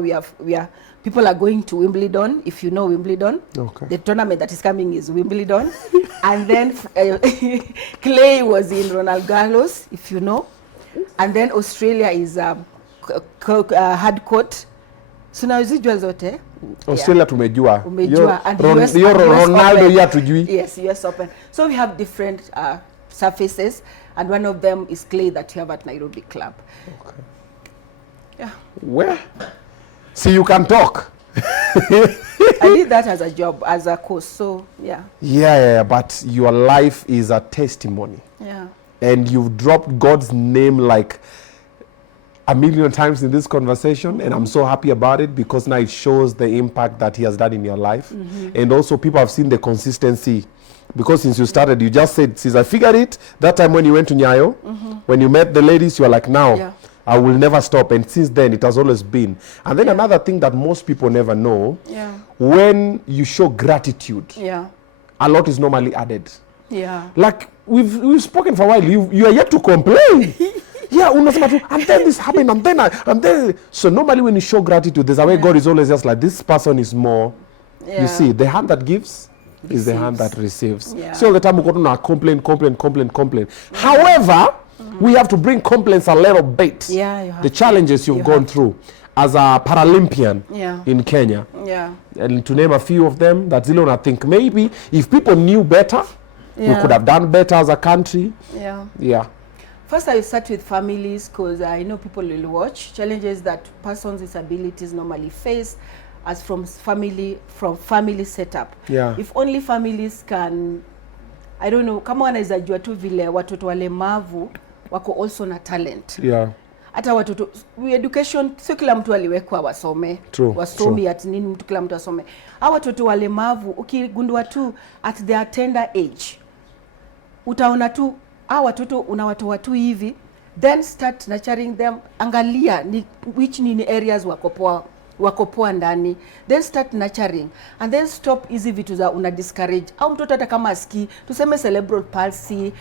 people are going to Wimbledon, if you know Wimbledon. The tournament that is coming is Wimbledon. And then clay was in Ronald Garros, if you know. And then Australia is hard court. Sinazijua zote. Australia tumejua. Umejua. And Yo Ronaldo ya tujui. Yes, US Open. So we have different surfaces, and one of them is clay that you have at Nairobi Club. Okay. Yeah. Where? See, you can talk. I did that as a job, as a course. So yeah. Yeah, but your life is a testimony. Yeah. And you've dropped God's name like a million times in this conversation, and I'm so happy about it because now it shows the impact that he has done in your life. And also people have seen the consistency, because since you started, you just said, since I figured it, that time when you went to Nyayo, when you met the ladies, you were like, now, I will never stop. And since then, it has always been. And then another thing that most people never know, when you show gratitude, a lot is normally added. Yeah. Like, we've spoken for a while, you are yet to complain. Yeah, and then this happened, and then. So normally when you show gratitude, there's a way God is always just like, this person is more. You see, the hand that gives is the hand that receives. So all the time we go to complain. However, we have to bring complaints a little bit. The challenges you've gone through as a Paralympian in Kenya. And to name a few of them, that Zilon, I think maybe if people knew better, we could have done better as a country. First, I start with families, because I know people will watch challenges that persons with disabilities normally face as from family setup. If only families can, I don't know, kama wanaweza jua tu vile watoto walemavu wako also na talent. Hata watoto, education, sio kila mtu aliwekwa wasome. Wasomi ati nini, mtu kila mtu asome. Hawa watoto walemavu, ukigundua tu at their tender age, utaona tu watoto unawatoa tu hivi, then start nurturing them. Angalia ni which nini areas wako poa ndani, then start nurturing, and then stop hizi vitu za una discourage. Au mtoto hata kama aski, tuseme cerebral palsy,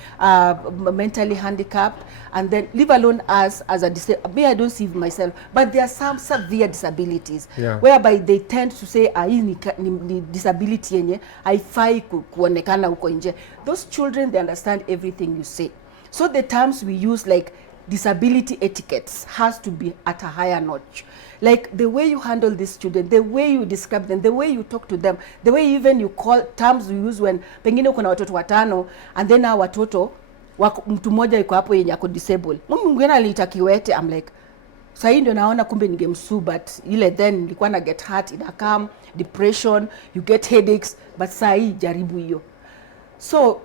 mentally handicapped, and then leave alone us as a me, I don't see myself, but there are some severe disabilities whereby they tend to say hii ni disability yenye haifai kuonekana huko nje. Those children, they understand everything you say. So the terms we use, like disability etiquettes, has to be at a higher notch. Like the way you handle these students, the way you describe them, the way you talk to them, the way even you call terms you use when pengine kuna watoto watano, and then hao watoto mtu mmoja yuko hapo yenye ako disabled. Mwingine aliita kiwete. I'm like, sasa hii ndio naona kumbe ningemsue, but ile then nilikuwa na get hurt, ina come depression, you get headaches, but sasa hii jaribu hiyo. So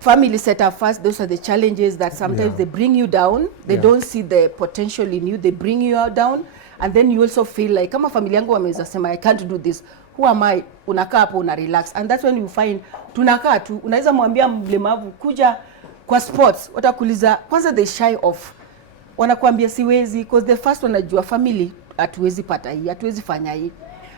family setup first, those are the challenges that sometimes they bring you down. They don't see the potential in you, they bring you down. And then you also feel like, kama familia yangu wameweza sema I can't do this, who am I? Unakaa hapo una relax, and that's when you find tunakaa tu, unaweza mwambia mlemavu kuja kwa sports, watakuuliza kwanza, they shy off, wanakuambia siwezi, because the first wanajua family hatuwezi pata hii, hatuwezi fanya hii.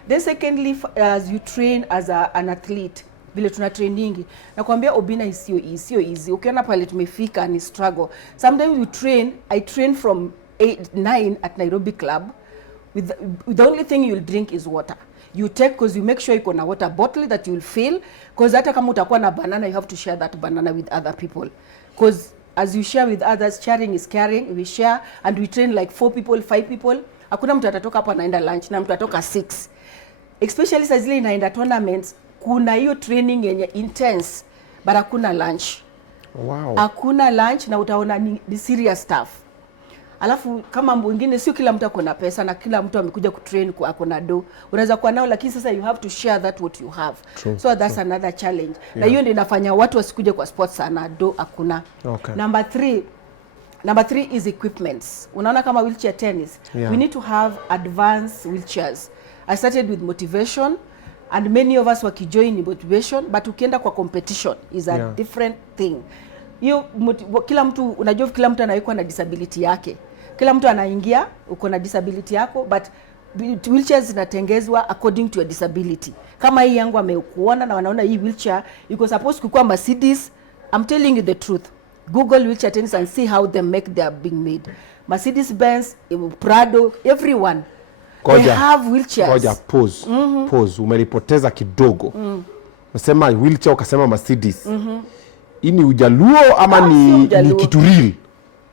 Then secondly, as you train as an athlete, vile tuna trainingi, nakwambia Obinna sio easy. Ukiona pale tumefika ni struggle. Sometimes you train, I train from 8-9 at Nairobi Club. With the only thing you'll drink is water. You take, because you make sure you got a water bottle that you'll fill, because hata kama utakuwa na banana, you have to share that banana with other people, because as you share with others, sharing is caring. We share, and we train like 4 people, 5 people. Hakuna mtu atatoka hapa naenda lunch na mtu atoka 6, especially saa zile inaenda tournaments. Kuna hiyo training yenye intense, but hakuna lunch. Hakuna lunch, na utaona ni serious stuff. Alafu kama mwingine, sio kila mtu akona pesa na kila mtu amekuja kutrain kwa akona do. Unaweza kuwa nao, lakini sasa you have to share that what you have. So that's another challenge. Na hiyo ndio inafanya watu wasikuje kwa sports sana, do hakuna. Number 3 is equipments. Unaona kama wheelchair tennis, we need to have advanced wheelchairs. I started with motivation, and many of us wakijoin motivation, but ukienda kwa competition is a different thing. Hiyo kila mtu, unajua kila mtu anaikuwa na disability yake. Kila mtu anaingia, uko na disability yako, but wheelchairs zinatengezwa according to your disability. Kama hii yangu amekuona na wanaona hii wheelchair iko supposed kukuwa Mercedes, I'm telling you the truth. Google wheelchair tennis and see how they make their being made. Mercedes Benz, Prado, everyone. They have wheelchairs. Pause. Umelipoteza kidogo. Unasema wheelchair ukasema Mercedes. Ini ujaluo ama ni kitu real?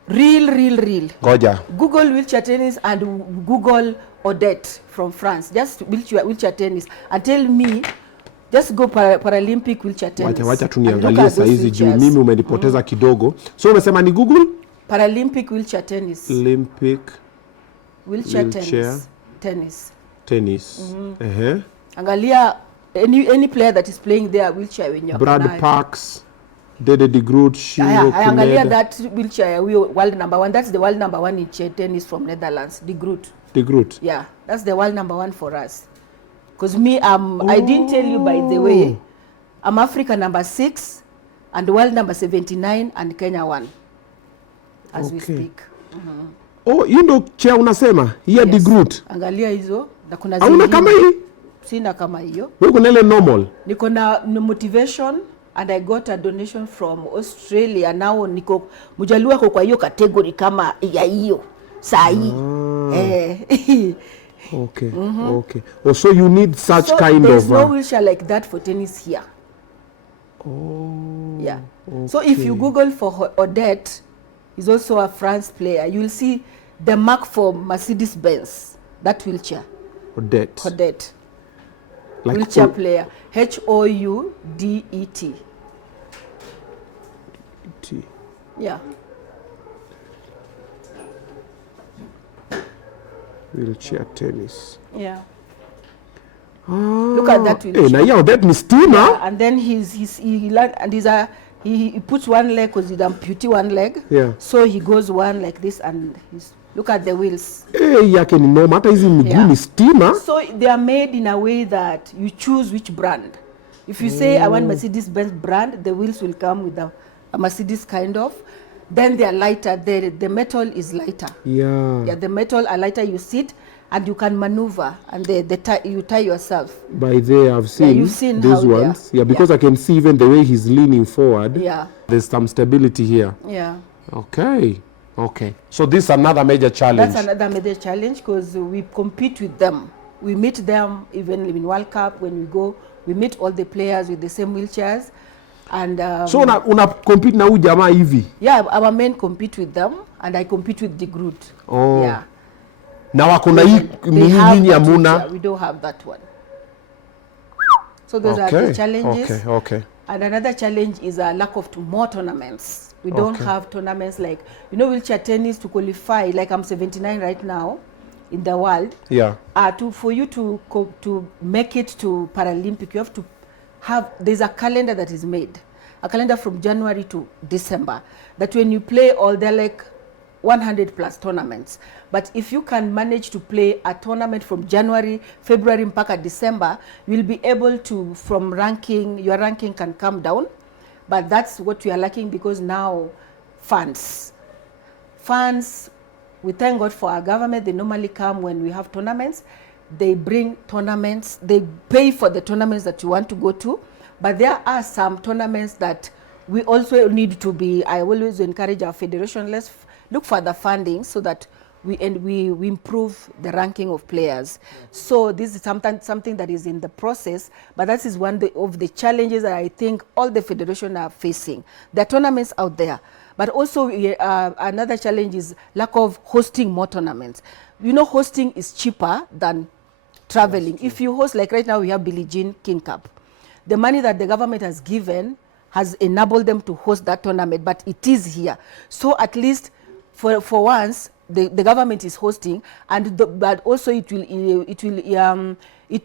Real. Ngoja. Google wheelchair tennis and Google Odette from France, just wheelchair tennis, and tell me, just go Paralympic wheelchair tennis. Wacha tuniangalie saa hizi juu mimi umenipoteza kidogo. So umesema ni Google? Paralympic wheelchair tennis. Olympic wheelchair tennis. Angalia any player that is playing there wheelchair when you're Brad Parks, Dede de Groot, Shiro Kuneda. Angalia that wheelchair world number 1. That's the world number 1 in chair tennis from Netherlands. De Groot. De Groot. Yeah, that's the world number 1 for us. Because me, I didn't tell you, by the way, I'm Africa number 6 and world number 79 and Kenya 1 as we speak. Oh, you know chair unasema here De Groot. Angalia hizo na kuna zingine. Kama hii? Sina kama hiyo. Wewe kuna ile normal. Niko na motivation and I got a donation from Australia. Now niko mjaluo kwa hiyo category kama ya hiyo. Saa hii. Okay. Okay. Oh, so you need such kind of there's no wheelchair like that for tennis here. Oh. Yeah. Okay. So if you Google for Odette, he's also a France player, you'll see the mark for Mercedes-Benz, that wheelchair. Odette. Like wheelchair player. H-O-U-D-E-T. Yeah. Wheelchair tennis. Yeah. Look at that wheelchair. Hey, now that is steamer. Yeah, and then he learned, and he puts one leg because he's amputee one leg. Yeah. So he goes one like this, and look at the wheels. Hey, yake ni normal. Hata hizi miguu ni steamer. So they are made in a way that you choose which brand. If you say I want Mercedes-Benz brand, the wheels will come with a Mercedes kind of. Then they are lighter. The metal is lighter. Yeah, the metal are lighter. You sit and you can maneuver, and you tie yourself. By there, I've seen, you've seen these ones. Yeah, because I can see even the way he's leaning forward. Yeah, there's some stability here. Yeah. Okay. So this is another major challenge. That's another major challenge because we compete with them. We meet them even in World Cup when we go. We meet all the players with the same wheelchairs. And so una compete na huyu jamaa hivi? Yeah, our men compete with them and I compete with De Groot. Oh. Yeah. Na wako na hii nini hamuna? We don't have that one. So those are the challenges. Okay. And another challenge is a lack of more tournaments. We don't have tournaments like, wheelchair tennis to qualify, like I'm 79 right now in the world. Yeah. For you to make it to Paralympic, you have to there's a calendar that is made, a calendar from January to December, that when you play they're like 100 plus tournaments. But if you can manage to play a tournament from January, February, mpaka December, you'll be able to, your ranking can come down. But that's what we are lacking because now funds, we thank God for our government. They normally come when we have tournaments. They bring tournaments, they pay for the tournaments that you want to go to, but there are some tournaments that we also need to I always encourage our federation, let's look for the funding so that we improve the ranking of players. So this is something that is in the process, but that is one of the challenges that I think all the federation are facing. There are tournaments out there, but also another challenge is lack of hosting more tournaments. Hosting is cheaper than traveling. If you host, like right now we have Billie Jean King Cup. The money that the government has given has enabled them to host that tournament, but it is here. So at least for once, the government is hosting, but also it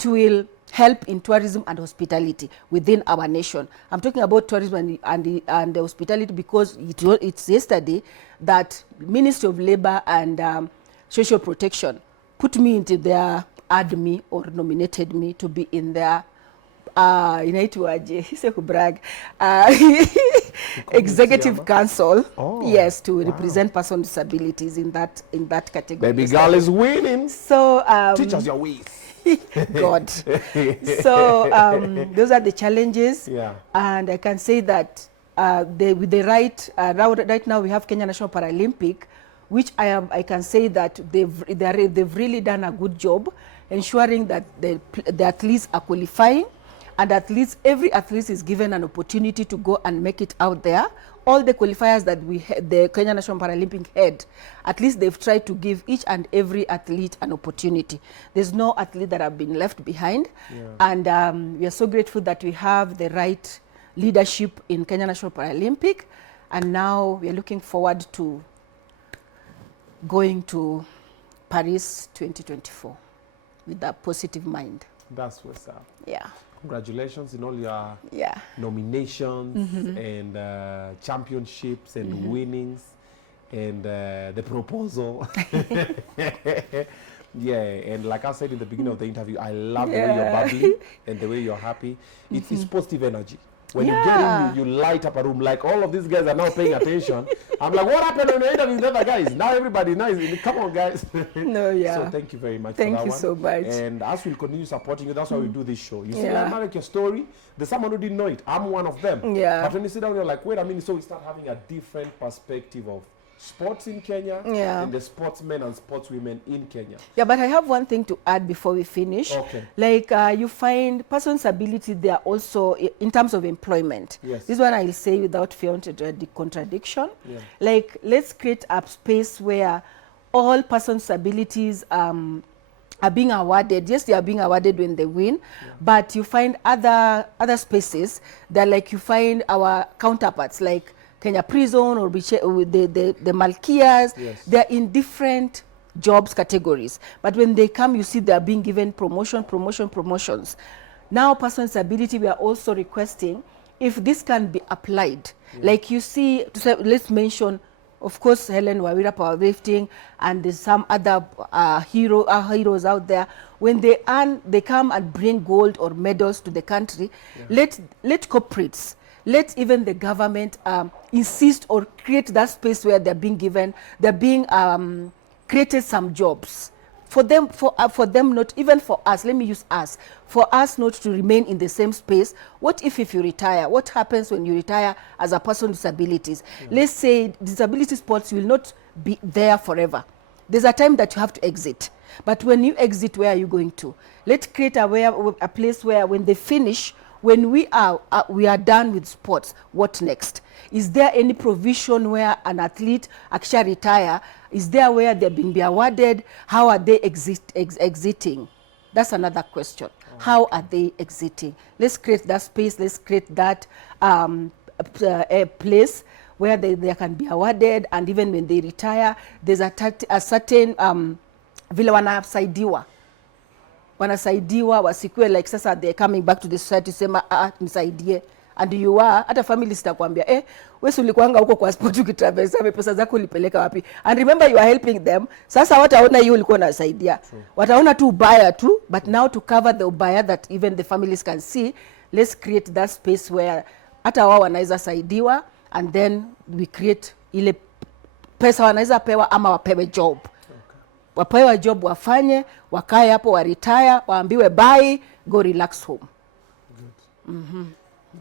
will help in tourism and hospitality within our nation. I'm talking about tourism and hospitality because it's yesterday that Ministry of Labor and Social Protection put me into their me or nominated me to be in their executive council. Yes, to represent persons with disabilities in that category. Baby girl is winning. So teach us your ways. God. So those are the challenges. Yeah. And I can say that with the right now we have Kenya National Paralympic, which I can say that they've really done a good job ensuring that the athletes are qualifying and every athlete is given an opportunity to go and make it out there. All the qualifiers that the Kenya National Paralympic had, at least they've tried to give each and every athlete an opportunity. There's no athlete that have been left behind. And we are so grateful that we have the right leadership in Kenya National Paralympic. And now we are looking forward to going to Paris 2024 with a positive mind. That's what's up. Yeah. Congratulations in all your Yeah. nominations and championships and winnings and the proposal. Yeah, and like I said in the beginning of the interview, I love the way you're bubbly and the way you're happy. It's positive energy. When you get in, you light up a room. Like all of these guys are now paying attention. I'm like, what happened when you interviewed the other guys? Now everybody knows. Come on, guys. No, yeah. So thank you very much for that Thank you so much. And as we'll continue supporting you, that's why we do this show. You see, I like your story. There's someone who didn't know it. I'm one of them. Yeah. But when you sit down, you're like, wait a minute. So we start having a different perspective of sports in Kenya and the sportsmen and sportswomen in Kenya. Yeah, but I have one thing to add before we finish. Okay. Like you find persons' ability, they are also in terms of employment. Yes. This one I'll say without fear of the contradiction. Yeah. Like let's create a space where all persons' abilities are being awarded. Yes, they are being awarded when they win, but you find other spaces that like you find our counterparts like Kenya Prison or the Malkias, they're in different jobs categories. But when they come, you see they're being given promotions. Now, persons' ability, we are also requesting if this can be applied. Like you see, let's mention, of course, Helen Wawira powerlifting, and there's some other heroes out there. When they come and bring gold or medals to the country, let corporates, let even the government insist or create that space where they're being created some jobs for them, not even for us. Let me use us. For us not to remain in the same space. What if you retire? What happens when you retire as a person with disabilities? Let's say disability sports will not be there forever. There's a time that you have to exit. But when you exit, where are you going to? Let's create a place where when they finish, when we are done with sports, what next? Is there any provision where an athlete actually retire? Is there where they're being awarded? How are they exiting? That's another question. How are they exiting? Let's create that space. Let's create that a place where they can be awarded, and even when they retire, there's a certain vile wanasaidiwa wasikue like sasa they're coming back to the society sema nisaidie, and you are hata family sitakwambia wewe ulikuanga huko kwa sport ukitravel sasa pesa zako ulipeleka wapi, and remember you are helping them. Sasa wataona hiyo ulikuwa unasaidia, wataona tu ubaya tu, but now to cover the ubaya that even the families can see, let's create that space where hata wao wanaweza saidiwa, and then we create ile pesa wanaweza pewa ama wapewe job. Wapewa job, wafanye, wakae hapo, wa retire, waambiwe bye, go relax home.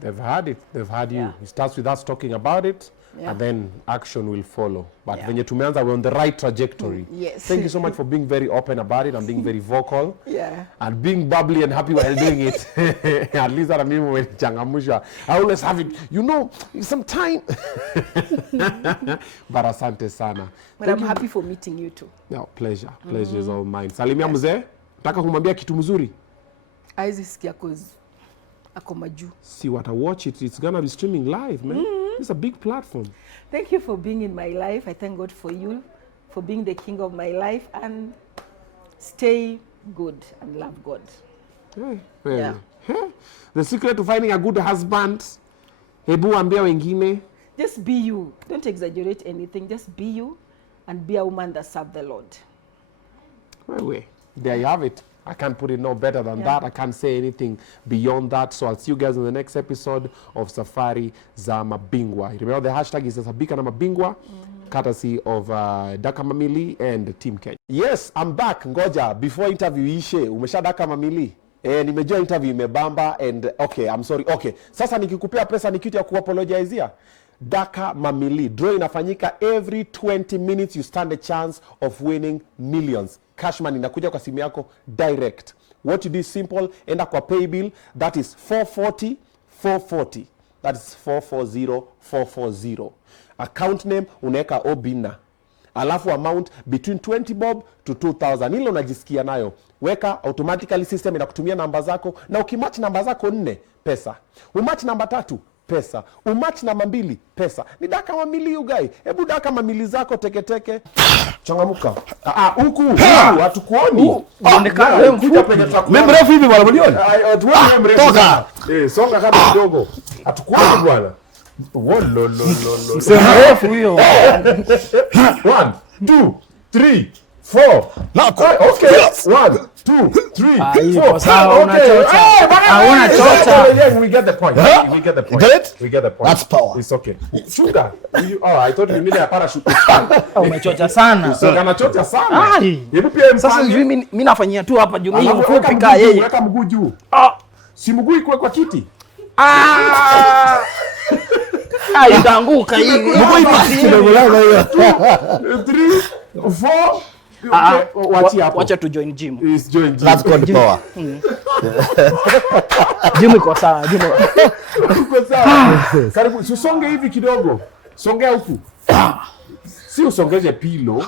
They've had it. They've had you. It starts with us talking about it, and then action will follow. But when you tumeanza, we're on the right trajectory. Yes. Thank you so much for being very open about it and being very vocal. Yeah. And being bubbly and happy while doing it. At least that mimi when changamusha, I always have it. You know, some time. But asante sana. But I'm happy for meeting you too. No, pleasure. Pleasure is all mine. Salimia mzee. Nataka kumwambia kitu mzuri. Aizi sikia cause ako maju. See what I watch it. It's gonna be streaming live, man. It's a big platform. Thank you for being in my life. I thank God for you, for being the king of my life, and stay good and love God. Yeah. The secret to finding a good husband, hebu ambia wengine. Just be you. Don't exaggerate anything. Just be you and be a woman that serves the Lord. Anyway, there you have it. I can't put it no better than that. I can't say anything beyond that. So I'll see you guys in the next episode of Safari za Mabingwa. Remember the hashtag is Sabika na Mabingwa, courtesy of Daka Mamili and Team Kenya. Yes, I'm back. Ngoja, before interview ishe, umesha Daka Mamili? Nimejua interview imebamba and okay, I'm sorry. Okay, sasa nikikupea pesa ni kitu ya kuapologizea. Daka Mamili. Draw inafanyika every 20 minutes. You stand a chance of winning millions. Cashman inakuja kwa simu yako direct. what you do is simple, enda kwa pay bill, that is 440 440, that is 440 440. Account name unaweka Obinna, alafu amount between 20 bob to 2000, ile unajisikia nayo weka, automatically system inakutumia namba zako, na ukimatch namba zako 4 pesa, umatch namba 3 pesa, umatch namba 2 pesa. Ni daka mamili you guy. Hebu daka mamili zako teke. Changamuka. Huku hatukuoni. Unaonekana wewe mfupi. Mimi mrefu hivi bwana, mlioni? Wewe mrefu. Toka. Songa kama kidogo. Hatukuoni bwana. Msema mrefu huyo. 1 2 3 4. Okay. 1 2 3 4. Sawa, unachocha. Unachocha. We get the point. We get the point. We get the point. That's power. It's okay. Chunga. I thought you needed a parachute. Umechocha sana. So anachocha sana. Hebu pia sasa sijui mimi nafanyia tu hapa juu mimi mfupi kama yeye. Weka mguu juu. Si mguu iko kwa kiti. Itaanguka hii. Mguu iko kidogo hiyo. 3 4. Wacha tu join gym. Is join gym. That's called power. Gym iko sawa, gym. Iko sawa. Karibu usonge hivi kidogo. Songea huku. Si usongeje pilo.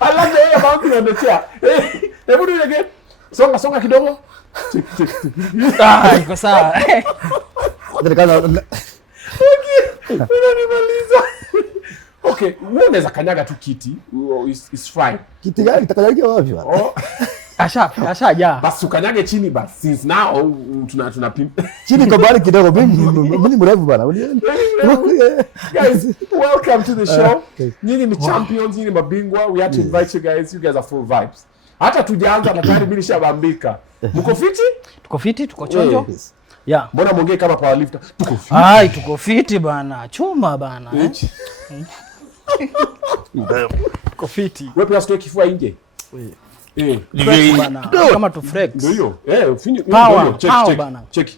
Alafu yeye bado anaendea. Hebu do again. Songa kidogo. Iko sawa. Unanimaliza. Okay, wewe unaweza kanyaga tu kiti. Is fine. Kiti gani takajaje wapi bwana? Ashaja. Basi ukanyage chini basi. Since now tunapimpa. Chini kwa bali kidogo mimi mrefu bwana. Guys, welcome to the show. Nyinyi ni champions, nyinyi mabingwa. We had to invite you guys. You guys are full vibes. Hata tujaanza na tayari mimi nishabambika. Mko fiti? Tuko fiti, tuko chonjo. Yeah. Mbona muongee kama powerlifter? Tuko fiti. Tuko fiti bana. Chuma bana. Tuko fiti. Wewe pia sitoe kifua nje. Bana. Kama tu flex. Ndio. Power bana. Check.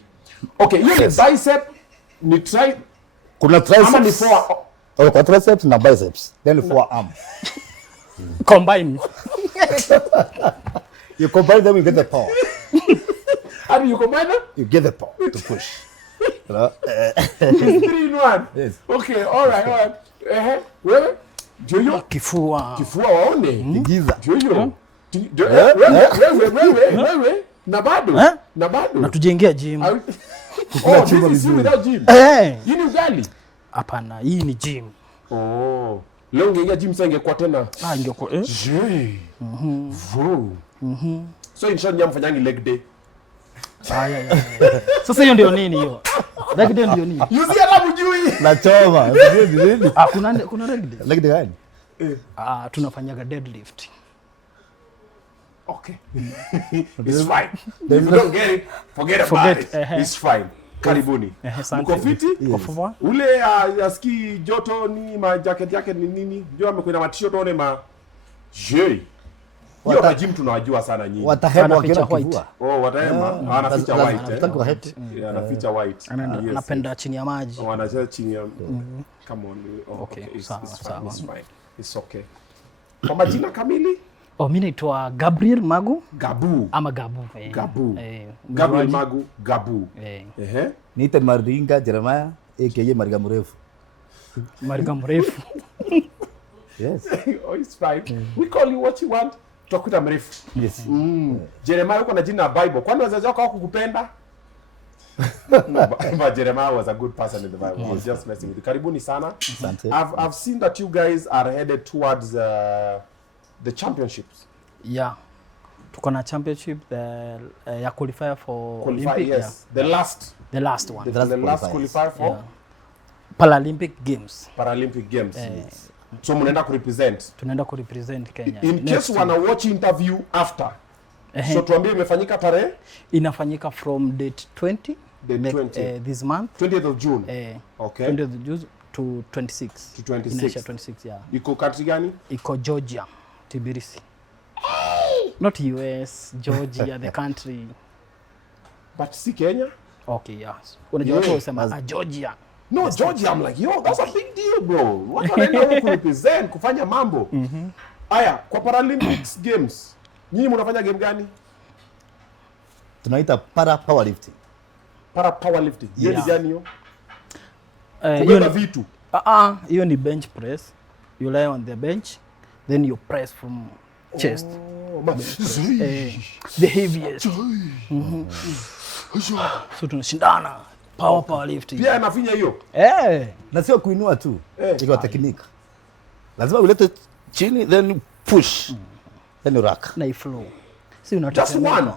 Okay, hiyo ni bicep, ni try. Kuna Ama ni triceps. for Triceps na biceps. Then forearm. Combine. You combine them, you get the power. How do you combine them? You get the power to push. 3 in 1. Yes. Okay, all right. Wewe? Joyo? Kifua waone. Giza. Joyo. Wewe. Na bado. na tujengea gym. This is without gym. Hii ni ugali. Hapana, hii ni gym. Leo ungeingia gym sasa ingekuwa tena. Ingekuwa So in short nyamfanyangi leg day. Sasa hiyo ndio nini hiyo? Leg day ndio nini? Yuzi ala mjui. Na choma. Kuna leg day. Leg day gani? Tunafanyaga deadlift. Okay. It's fine. If you don't get it, forget about it. It's fine. Karibuni. Mko fiti? Ule aski joto ni ma jacket yake ni nini? Ndio amekwenda t-shirt one ma je. Hiyo kwa gym tunawajua sana nyinyi. Watahema wakiona kivua. Watahema. Anaficha white. Anaficha white. Anapenda chini ya maji. Wanacheza chini ya come on. Okay. It's fine. It's okay. Kwa majina kamili? Mimi naitwa Gabriel Magu. Gabu. Ama Gabu. Gabriel Magu, Gabu. Niite Maringa Jeremiah aka Mariga Mrefu. Mariga Mrefu. Yes. It's fine. We call you what you want. Tutakuita mrefu. Yes. Jeremiah uko na jina la Bible. Kwani wazazi wako hawakukupenda? But Jeremiah was a good person in the Bible. I was just messing with you. Karibuni sana. I've seen that you guys are headed towards the championships. Yeah. Tuko na championship ya qualifier for Olympic. Yes. The last one. The last qualifier for Paralympic Games. Paralympic Games. Yes. So mnaenda kurepresent. Tunaenda kurepresent Kenya. In case wana watch interview after. So tuambie imefanyika tarehe? Inafanyika from date 20. Date 20. This month. 20th of June. Okay. 20th of June to 26. To 26. 26, yeah. Iko country gani? Iko Georgia. Tbilisi. Not US, Georgia, the country. But si Kenya? Okay, yes. Unajua watu wasema Georgia. No, Georgia, I'm like, yo, that's a big deal, bro. Watu wanaenda huko kurepresent, kufanya mambo. Aya, kwa Paralympics Games, Nyinyi mnafanya game gani? Tunaita powerlifting. Powerlifting. Hiyo ni Yeah. gani hiyo? hiyo Kubeba ni vitu. hiyo ni bench press. You lie on the bench, then you press from chest. The heaviest. So tunashindana powerlifting. Pia anafinya hiyo. Na sio kuinua tu. Eh. Iko technique. Lazima ulete chini then you push. Then you rack. Na flow. Si Just unataka one.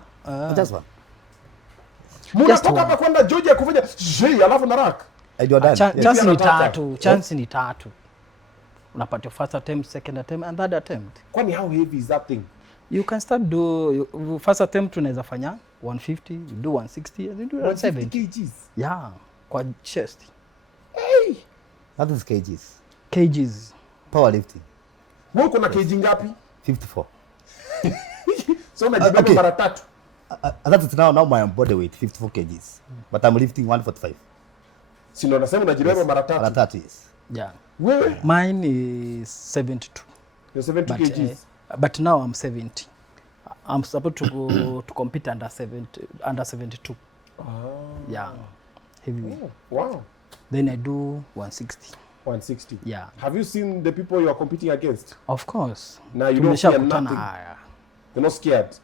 Just one. Mnatoka hapa kwenda Georgia kufanya alafu na rack. I do that. chance Pia ni nataka. tatu. Chance ni tatu. Unapata first attempt, second attempt and third attempt. Kwani how heavy is that thing? You can start first attempt unaweza fanya 150, you do 160 and then do 170 170. kgs. Yeah, kwa chest. Hey! That is kgs. Kgs. Powerlifting. Wewe uko na kg ngapi? 54. So unajibeba Okay. mara tatu. That is now my body weight 54 kgs. But I'm lifting 145. Si ndo nasema unajibeba mara Mara tatu. tatu, yes. Yeah. Wewe Mine is 72. you're 70 But, kgs. but now I'm 70. I'm supposed to go to compete under 72. Yeah. Heavy. Oh, wow. Then I do 160. 160. Yeah. Have you seen the people you are competing against? Of course. Now you don't fear Tumeshakutana nothing. haya. You're not scared.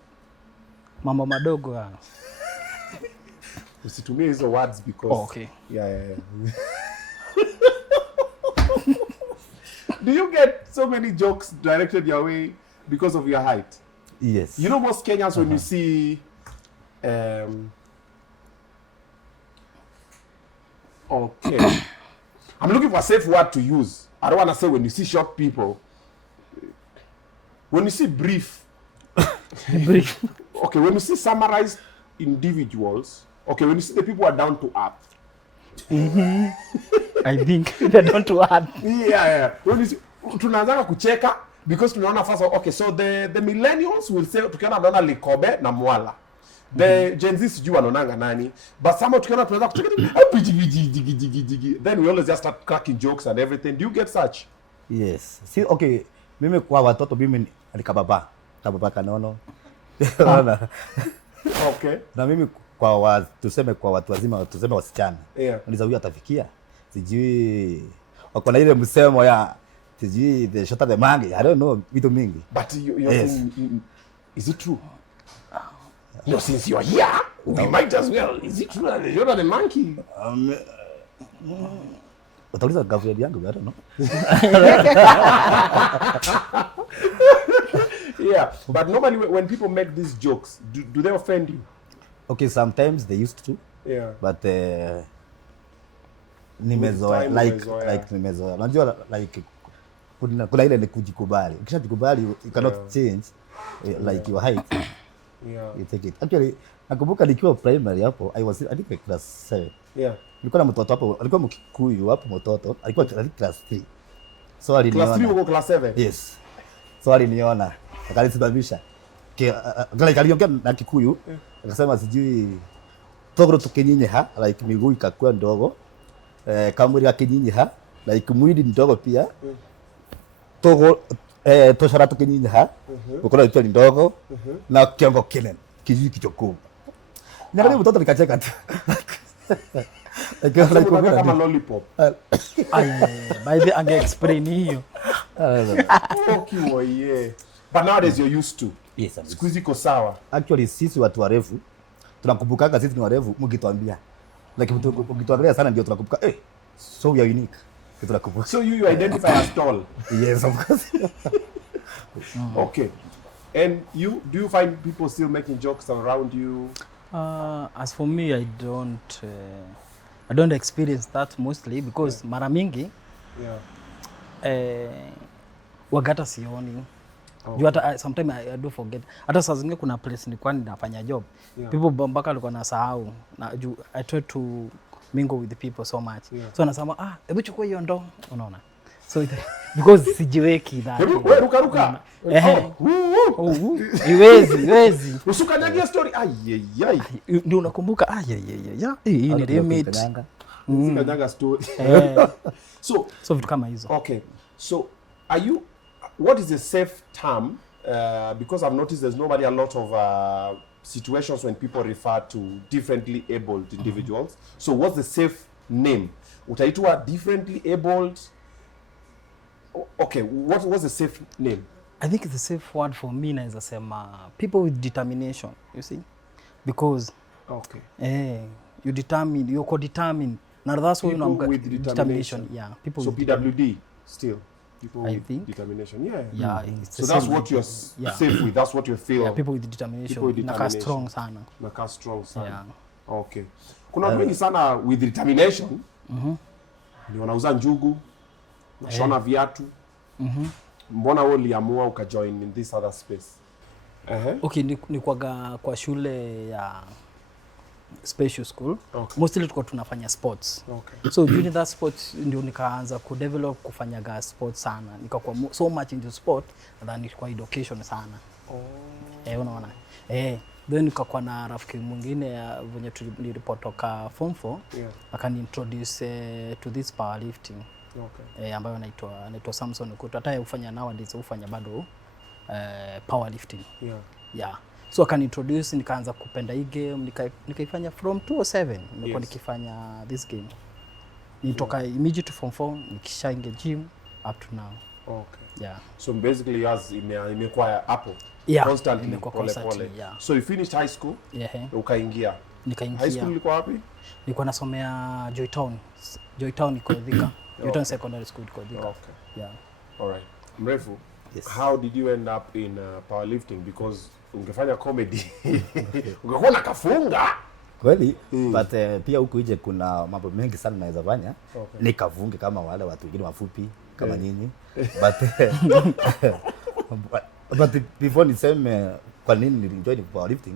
Mambo madogo haya. Usitumie hizo words because Okay. Yeah. Do you get so many jokes directed your way because of your height? Yes. You know most Kenyans when you see okay. I'm looking for a safe word to use. I don't want to say when you see short people. When you see brief. Okay, when you see summarized individuals. Okay, when you see the people who are down to earth. I think they don't want. Yeah. When you see, tunaanza kucheka because tunaona first okay, so the millennials will say tukiona tunaona Likobe na Mwala. The Gen Z sijui wanaonanga nani, but somehow tukiona tunaanza kucheka then we always just start cracking jokes and everything. Do you get such? Yes. See, okay, mimi kwa watoto mimi ni kababa kanono. Okay. Na mimi tuseme kwa watu wazima, tuseme wasichana. Yeah. Unaweza huyu atafikia. Sijui wako na ile msemo ya sijui the shorter the monkey. I don't know vitu mingi. But you're Yes. saying, is it true? No, since you're here, we might as well. Is it true that you're the monkey? Utauliza girlfriend yangu, I don't know. Yeah, but normally when people make these jokes, do they offend you? Okay, sometimes they used to, Yeah. but nimezoea time like umezoea. like nimezoea. Unajua like kuna ile ni kujikubali. Ukishajikubali you cannot change like your height. Yeah. You take it. Actually, nakumbuka nikiwa primary hapo, I think class 7. Yeah. Nilikuwa na mtoto hapo, alikuwa Mkikuyu hapo mtoto, alikuwa class 3. So Class 3 aliniona. uko class 7? Yes. So aliniona. Akanisimamisha. Like aliongea na Kikuyu, akasema sijui togro tukinyinyi ha, like miguu ikakuwa ndogo. Kamwili kakinyinyi ha, like mwili ndogo pia. Togo toshara tukinyinyi ha. Ukola pia ni ndogo. Na kiongo kinen, kijiji kichoko. Ndio mtoto nikacheka tu. Like kama lollipop. By the ange explain hiyo. Okay, yeah. But nowadays you're used to. Yes, Siku hizi iko sawa. actually sisi watu warefu tunakumbukaga sisi ni warefu mkituambia. Like mkituambia sana ndio tunakumbuka so we are unique. Tunakumbuka. So you identify as tall. Yes, of course. Okay. And do you find people still making jokes around you? As for me, I don't experience that mostly because mara mingi wagata sioni. Juu hata sometimes I do forget. Hata saa zingine kuna place nilikuwa ninafanya job. People mpaka walikuwa nasahau. Na juu I try to mingle with the people so much. So nasema hebu chukua hiyo ndoo, unaona. So because sijiweki that. Wewe ruka. Iwezi. Usukanyagia story. Ai. Ndio unakumbuka hii ni limit. Usukanyaga story. So vitu kama hizo. Okay. So what is a safe term because I've noticed there's normally a lot of situations when people refer to differently abled individuals. So what's the safe name? Utaitwa differently abled? Okay, what's the safe name? I think the safe word for me naweza sema people with determination, you see? Because you determine, you're co-determined. Now that's why People with determination. Yeah, people so with PWD still. People I with think. determination. Yeah, it's So the that's same what you're safe with. That's what you feel. Yeah, people with determination. People with Naka determination. strong sana. Naka strong sana. Yeah. Okay. Kuna watu wengi sana with determination. Ni wanauza njugu, nashona viatu. Mbona wewe uliamua ukajoin in this other space? Okay, ni kwa shule ya special school. Okay. Mostly tulikuwa tunafanya sports. Okay. So during that sports ndio nikaanza kudevelop kufanyaga sports sana. Nikakuwa so much into sport than ilikuwa education sana. Unaona. Then nikakuwa na rafiki mwingine venye tulipotoka form 4. Akani introduce to this powerlifting. Okay. Ambayo anaitwa Samson Kuto. Hata ufanya nowadays ufanya bado powerlifting. Yeah. So akani introduce, nikaanza kupenda hii game, nikaifanya from 2007 nilikuwa nikifanya this game. Nitoka immediate form 4 nikishaingia gym up to now. Okay. Yeah. So basically yours imekuwa hapo. Constantly pole. Yeah. So you finished high school? Ukaingia. Nikaingia. High school ilikuwa wapi? Nilikuwa nasomea Joytown iko Thika. Joytown Secondary School iko Thika. Okay. Yeah. All right. Mrefu. Yes. How did you end up in powerlifting? Because ungefanya comedy. Ungekuwa nakafunga. Kweli, but pia huku nje kuna mambo mengi sana naweza fanya. Nikavunge kama wale watu wengine wafupi kama nyinyi. But before niseme kwa nini nilijoin powerlifting?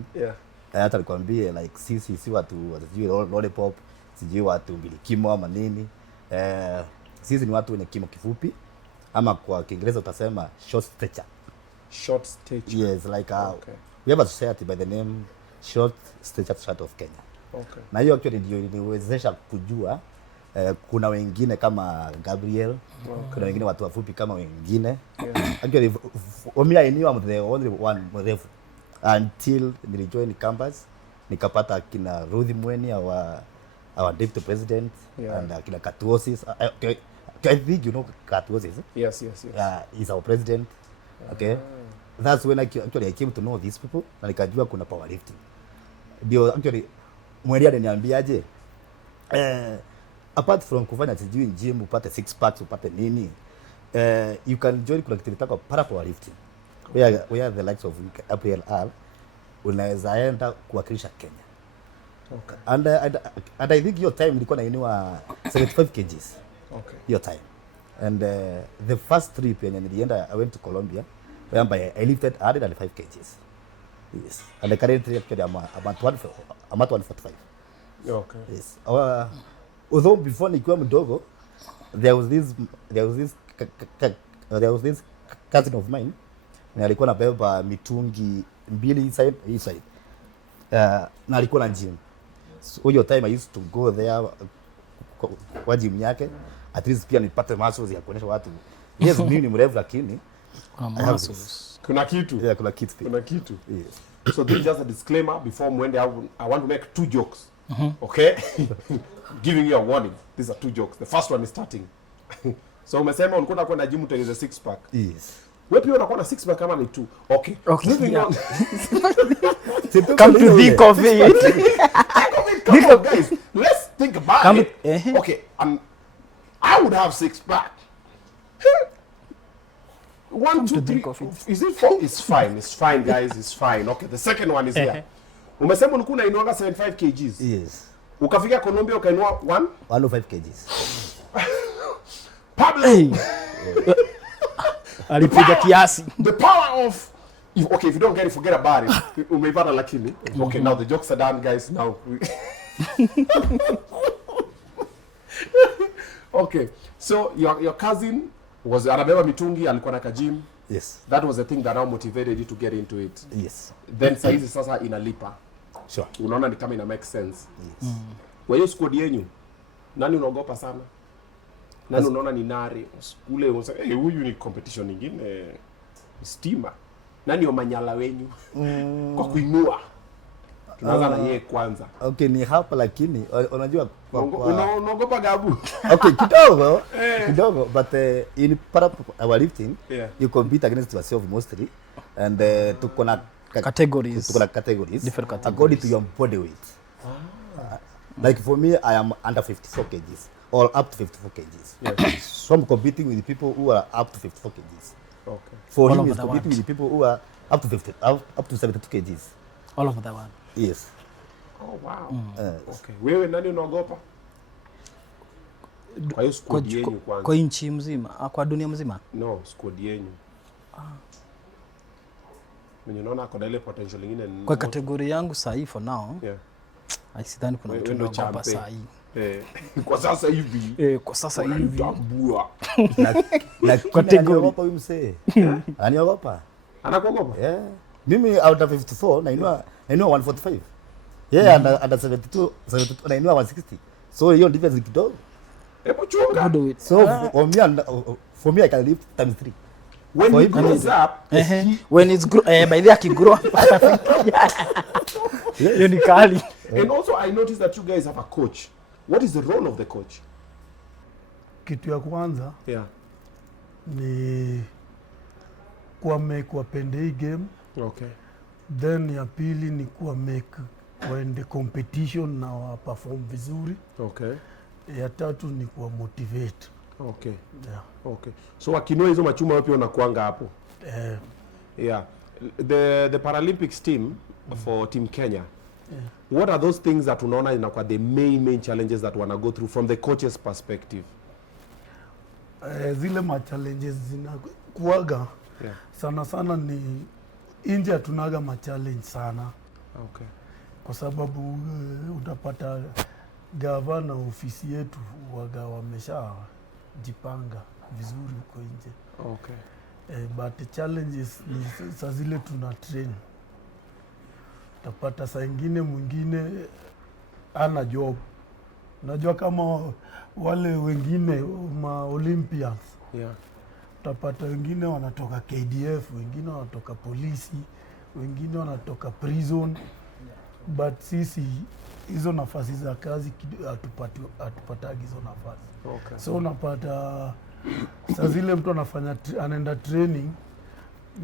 Hata nikwambie like si watu sijui lollipop, sijui watu bilikimo ama nini. Sisi ni watu wenye kimo kifupi ama kwa Kiingereza utasema short stature. Short stature. Yes, like we have a society by the name Short Stature Society of Kenya. Okay. Na hiyo actually ndio iliwezesha kujua kuna wengine kama Gabriel, kuna wengine watu wafupi kama wengine. Actually I knew I'm the only one mrefu until nilijoin campus nikapata kina Ruth Mweni our deputy president and kina Katuosis. I think you know Katuosis. Yes. He's our president. Okay. That's when I came to know these people na nikajua kuna powerlifting. Ndio actually mweli aliniambiaje apart from kufanya sijui gym upate 6 packs upate nini you can join kuna kitu kitaka para powerlifting. We are the likes of APLR unaweza enda kuwakilisha Kenya. Okay. And I think your time ilikuwa na inua 75 kgs. Okay. Your time. And the first trip when nilienda I went to Colombia whereby I lifted 105 kgs. Yes. And the current trip I'm at 145. Okay. Yes. Although before nikiwa mdogo there was this cousin of mine na alikuwa anabeba mitungi mbili inside. Na alikuwa na gym. So your time I used to go there kwa gym yake at least pia nipate muscles ya kuonyesha watu. Yes, mimi ni mrefu lakini kuna kitu. Yeah, kuna kitu. Kuna kitu. Yes. So this is just a disclaimer before mwende. I want to make 2 jokes. Okay? Giving you a warning. These are 2 jokes. The first one is starting. So umesema ulikuwa unakwenda gym utengeneze 6 pack. Yes. Wewe pia unakuwa na 6 pack kama ni 2. Okay. Moving on. Come to think of it. Come on, guys. Let's think about it. Okay. I would have 6 pack. 1, 2, 3. Is it 4? It's fine. It's fine, guys. It's fine. Okay. The second one is here. Umesema ulikuwa unainuanga 75 kgs. Yes. Ukafika Colombia ukainua 105 kgs. Pablo. Alipiga kiasi. The power of if you don't get it, forget about it. Umeipata lakini. Okay, now the jokes are done, guys. Now. Okay. So your cousin was anabeba mitungi, alikuwa na kajim. Yes. That was the thing that now motivated you to get into it. Yes. Then saizi sasa inalipa. Sure. Unaona ni kama ina make sense. Yes. Kwa hiyo squad yenu nani unaogopa sana? Nani unaona ni nare? Ule unasema huyu ni competition nyingine. Steamer. Nani Omanyala wenyu? Kwa kuinua. Tunaanza na yeye kwanza. Okay, ni hapa lakini unajua unaogopa Gabu? Okay, kidogo but in powerlifting you compete against yourself mostly and tuko na categories. Different categories according to your body weight. Like for me, I am under 54 kgs or up to 54 kgs. Yes. So I'm competing with people who are up to 54 kgs. Okay. For him, he's competing with people who are up to 72 kgs. All of that one. Yes. Oh wow. Okay. Wewe nani unaogopa? Kwa hiyo squad yenu kwanza. Kwa nchi mzima, kwa dunia mzima? No, squad yenu. Mwenye unaona kuna ile potential nyingine ni kwa kategori yangu sahi for now. Yeah. Sidhani kuna mtu anaogopa sahi. Kwa sasa hivi. Kwa sasa hivi. Na kategori anaogopa huyu msee. Anaogopa. Anakuogopa? Yeah. Mimi out of 54 nainua 145. Yeah, under 72 nainua 160. So hiyo difference kidogo. Hebu chunga. So for me I can lift times 3. When he grows up, when it's by the akigrow up. Hiyo ni kali. And also I noticed that you guys have a coach. What is the role of the coach? Kitu ya kwanza ni kuwapende hii game. Okay. Then ya pili ni waende competition na wa perform vizuri. Okay. Ya tatu ni kuwa motivate. Okay. Yeah. Okay. So wakinua hizo machuma wapi wanakuanga hapo? Yeah. The Paralympics team for Team Kenya. Yeah. What are those things that unaona inakuwa the main challenges that wana go through from the coach's perspective? Zile challenges zinakuaga sana ni nje tunaga challenge sana. Okay. Kwa sababu utapata gavana ofisi yetu wameshajipanga vizuri huko nje. Okay. But challenges ni saa zile tuna train. Utapata saa ingine mwingine ana job. Unajua kama wale wengine Olympians. Yeah. Utapata wengine wanatoka KDF, wengine wanatoka polisi, wengine wanatoka prison. But sisi hizo nafasi za kazi hatupatagi hizo nafasi. Okay. So unapata saa zile mtu anaenda training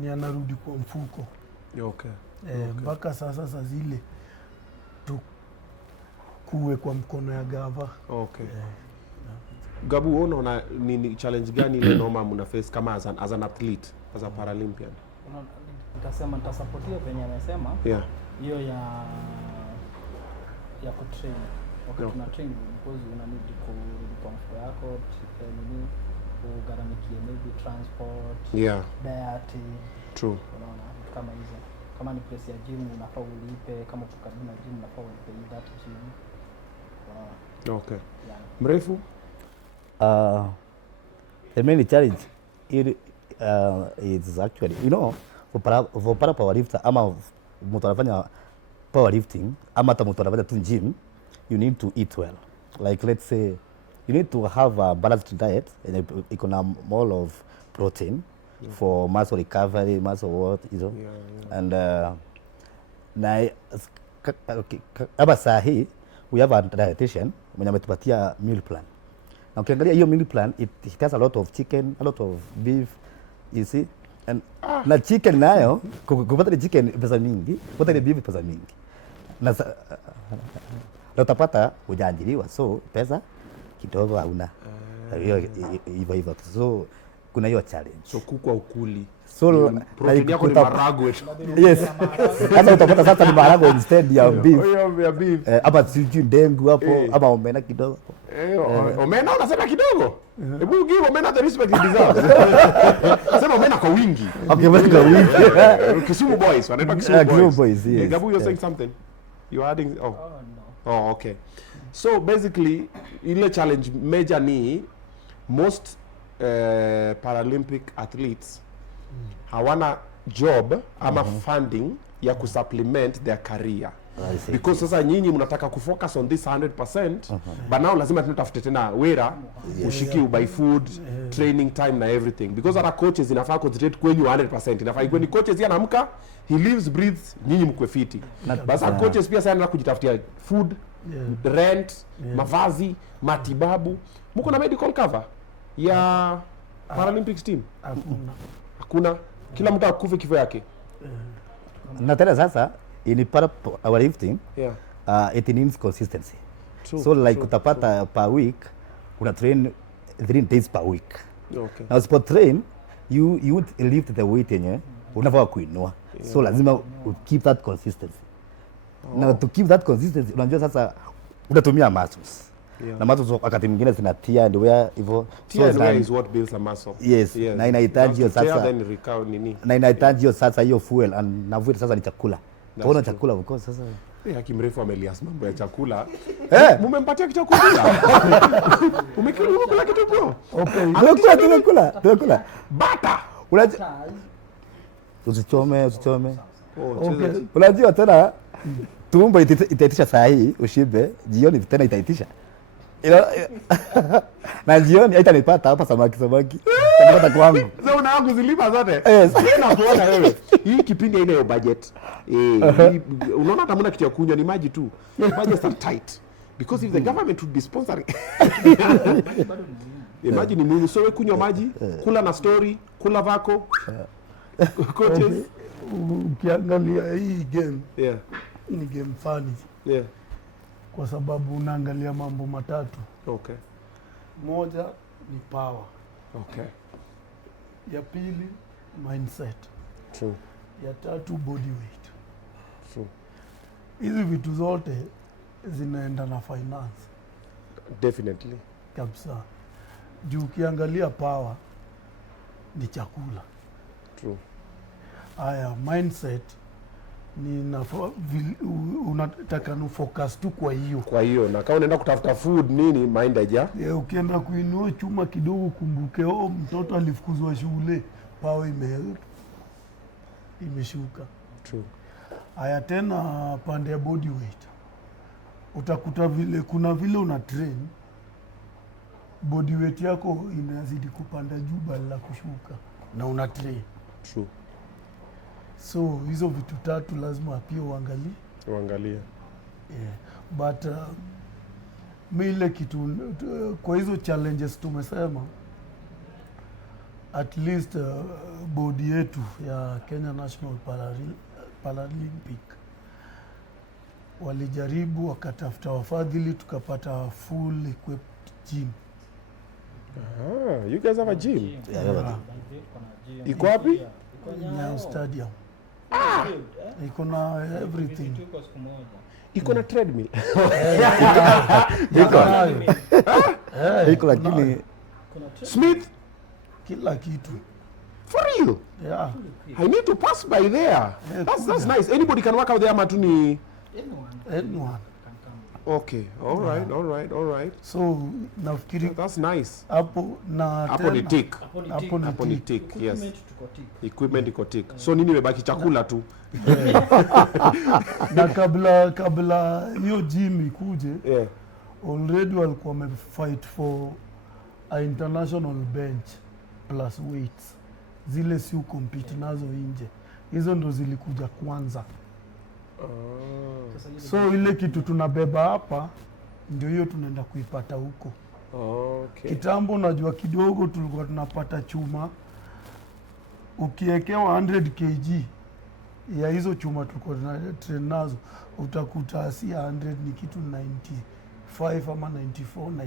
ni anarudi kwa mfuko. Okay. Mpaka sasa saa zile kuwe kwa mkono ya gava. Okay. Gabu, unaona ni challenge gani ile noma mna face kama as an athlete, as a Paralympian? Nitasema nitasupport venye anasema. Yeah. Hiyo ya kutrain. Wakati tuna train because una need kurudi kwa mfuko yako, nini ugaramikie maybe transport. Yeah. Diet. True. Unaona kama hizo. Kama ni place ya gym unafaa ulipe, kama uko karibu na gym unafaa ulipe that gym. Okay. Yeah. Mrefu? The main challenge is actually, for powerlifter ama mtu anafanya powerlifting ama hata mtu anafanya tu gym, you need to eat well. Like let's say you need to have a balanced diet and iko na more of protein for muscle recovery, muscle work, and kama saa hii we have a dietitian mwenye ametupatia meal plan. Na ukiangalia hiyo meal plan, it has a lot of chicken, a lot of beef, you see, and na chicken nayo kupata chicken pesa mingi, kupata ile beef pesa mingi, na utapata hujaajiriwa, so pesa kidogo hauna. Hivyo so kuna hiyo challenge. So kuku ukuli. So protein yako ni maharagwe. Yes. Hata utapata sasa ni maharagwe instead ya beef. Ya beef. Hapa sijui dengu hapo, ama omena kidogo. Omena unasema kidogo? Hebu give omena the respect it deserves. Sema omena kwa wingi. Okay, omena kwa wingi. Kisumu boys, wanaitwa Kisumu boys. Yes. Gabu, you're saying something? You're adding no. Oh, okay. So basically ile challenge major ni most Paralympic athletes hawana job ama funding ya kusupplement their career. because sasa nyinyi mnataka kufocus on this 100%, but now lazima tunatafute tena wera ushiki ubuy food, training time na everything, because hata coaches inafaa concentrate kwenyu 100%. Inafaa ikweni coaches anaamka, he lives breathes, nyinyi mkwe fiti. Basi coaches pia sana kujitafutia food, rent, mavazi, matibabu. Mko na medical cover ya Paralympics team? Hakuna. Kila mtu akufe kifo yake. Na tena sasa in powerlifting, it needs consistency. True, So like true, utapata per week una train 3 days per week. Okay. Now sport train you would lift the weight yenye unafaa kuinua. So lazima keep that consistency. Now to keep that consistency unajua sasa unatumia muscles. Na muscles wakati mwingine zinatia and where hivyo. Tear and wear is what builds a muscle. Yes. Na inahitaji hiyo sasa. Then recover nini? Na inahitaji hiyo sasa hiyo fuel and na fuel sasa ni chakula. Kaona chakula of course sasa. Haki mrefu amelias mambo ya chakula. Mumempatia chakula. Umekula kitu bro? Okay. Tumekula. Bata. Usichome. Okay. Unajua tena tumbo itaitisha saa hii ushibe, jioni tena itaitisha. Na jioni haitanipata hapa samaki. Nipata kwangu. Sasa unaanza kuzilipa zote. Yes. Sina kuona wewe. Hii kipindi haina budget. Unaona hata mna kitu ya kunywa ni maji tu. Budgets are tight. Because if the government would be sponsoring. Maji ni muhimu. So wewe kunywa maji, kula na story, kula vako. Coaches. Ukiangalia hii game, ni game funny. Kwa sababu unaangalia mambo matatu. Okay. Moja ni power. Okay. Ya pili mindset. True. Ya tatu body weight. True. Hizi vitu zote zinaenda na finance. Definitely. Kabisa. Juu ukiangalia power ni chakula. True. Aya, mindset ni unataka nu focus tu kwa hiyo. Kwa hiyo na kama unaenda kutafuta food nini mind haja. Ukienda kuinua chuma kidogo kumbuke mtoto alifukuzwa shule, power imeshuka. True. Aya, tena pande ya body weight. Utakuta kuna vile una train body weight yako inazidi kupanda juu badala kushuka na una train. True. So hizo vitu tatu lazima pia uangalie. But ile kitu kwa hizo challenges tumesema at least body yetu ya Kenya National Paralympic walijaribu wakatafuta wafadhili tukapata full equipped gym. You guys have a gym? Iko wapi? Nyayo Stadium. Iko na everything. Iko na treadmill. Iko lakini Smith kila kitu. For real? Yeah. I need to pass by there. That's nice. Anybody can work out there matuni. Anyone. Okay. All right. So nafikiri that's nice. Hapo na hapo ni tick. Hapo ni tick. Yes. Equipment iko tick. So nini imebaki chakula tu. Na kabla hiyo gym ikuje, already walikuwa wamefight for a international bench plus weights. Zile si compete nazo nje. Hizo ndo zilikuja kwanza. So ile kitu tunabeba hapa ndio hiyo tunaenda kuipata huko. Okay. Kitambo unajua kidogo tulikuwa tunapata chuma. Ukiekewa 100 kg ya hizo chuma tulikuwa na train nazo utakuta si 100 ni kitu 95 ama 94 96.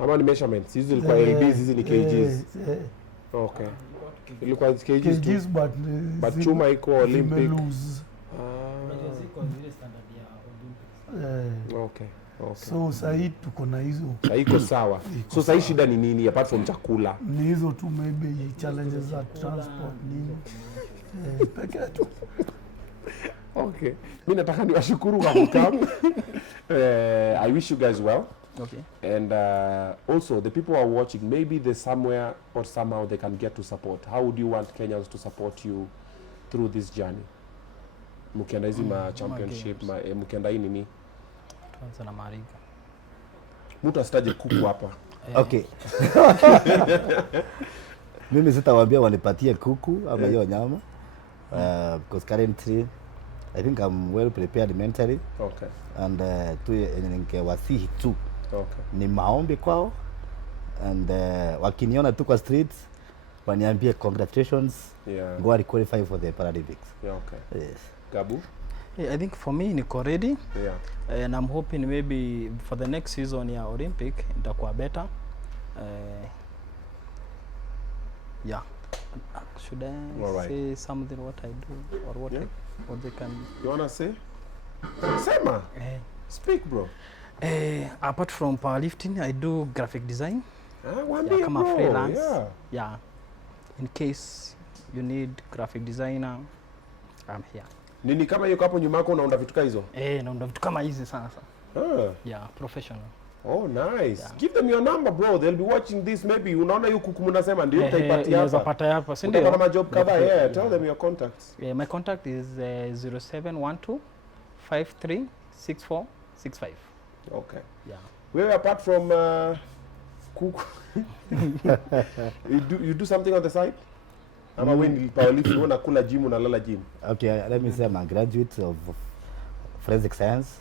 Ama ni measurements. Hizi zilikuwa LBs, hizi ni kgs. Okay. Ilikuwa kgs but chuma iko Olympic. Okay. So sahi tuko na hizo. Haiko sawa. So sahi shida ni nini apart from chakula? Ni hizo tu maybe challenges za transport nini. Peke tu. Okay. Mimi nataka niwashukuru kwa kukamu. I wish you guys well. Okay. And also the people who are watching, maybe there's somewhere or somehow they can get to support. How would you want Kenyans to support you through this journey? Mkienda hizi ma championship, mkienda hii nini? Tuanze na Mariga. Mtu asitaje kuku hapa. Okay. Mimi sitawaambia wanipatie kuku ama hiyo nyama. Because currently I think I'm well prepared mentally. Okay. And tu ningewasihi tu. Okay. Ni maombi kwao. And wakiniona tu kwa streets waniambie congratulations. Yeah. Go and qualify for the Paralympics. Yeah, okay. Yes. Gabu? Yeah, I think for me niko ready. Yeah. And I'm hoping maybe for the next season ya Olympic itakuwa better. Yeah. Should I say something what I do or what what they can? You wanna say? Sema. Speak, bro. Apart from powerlifting, I do graphic design. Waambie, Kama bro. freelance. Yeah. Yeah. In case you need graphic designer, I'm here. Nini kama yuko hapo nyuma yako unaunda vitu hizo? Naunda vitu kama hizi sasa. Yeah, professional. Oh, nice. Yeah. Give them your number, bro. They'll be watching this. Maybe unaona yuko kumunasema ndio utaipatia hapa. Unapata hapa, si ndio? Kuna majob kadhaa. Yeah, tell them your contacts. Yeah, my contact is 0712 53 64 65. Okay. Yeah. Wewe apart from cook, you do something on the side? Ama when powerlifting unakula gym unalala gym? Okay, let me say I'm a graduate of forensic science.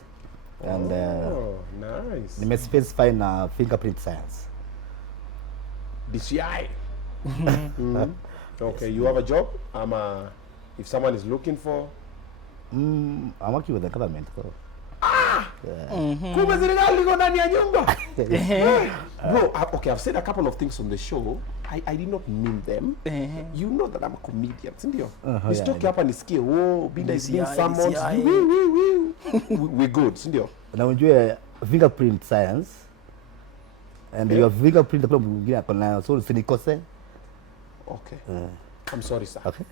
And nice. Nimespecify na fingerprint science. DCI. Okay, you have a job? If someone is looking for? I'm working with the government. So. Kumbe serikali iko ndani ya nyumba. Bro, okay, I've said a couple of things on the show. I did not mean them. You know that I'm a comedian, sindio? Nisitoke hapa nisikie, Obinna is being summoned. We're good, sindio? Na unjue fingerprint science and your fingerprint the problem mwingine ako nayo, so usinikose. Okay. I'm sorry, sir. Okay.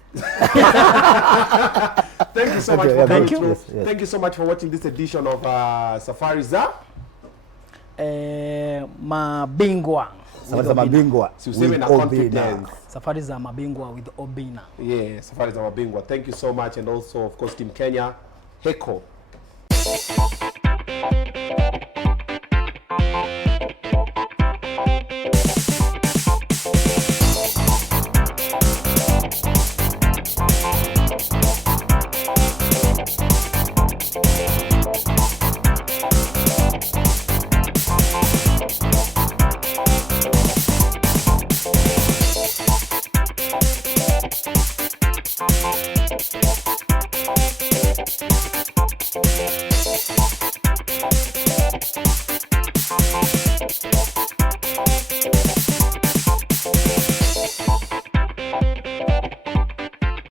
Thank you so much for coming through. Yes, yes. Thank you so much for watching this edition of Safari za Mabingwa. Safari za Mabingwa. Si useme na confidence. Safari za Mabingwa with Obinna. Yeah, Safari za Mabingwa. Thank you so much, and also of course Team Kenya, Heko.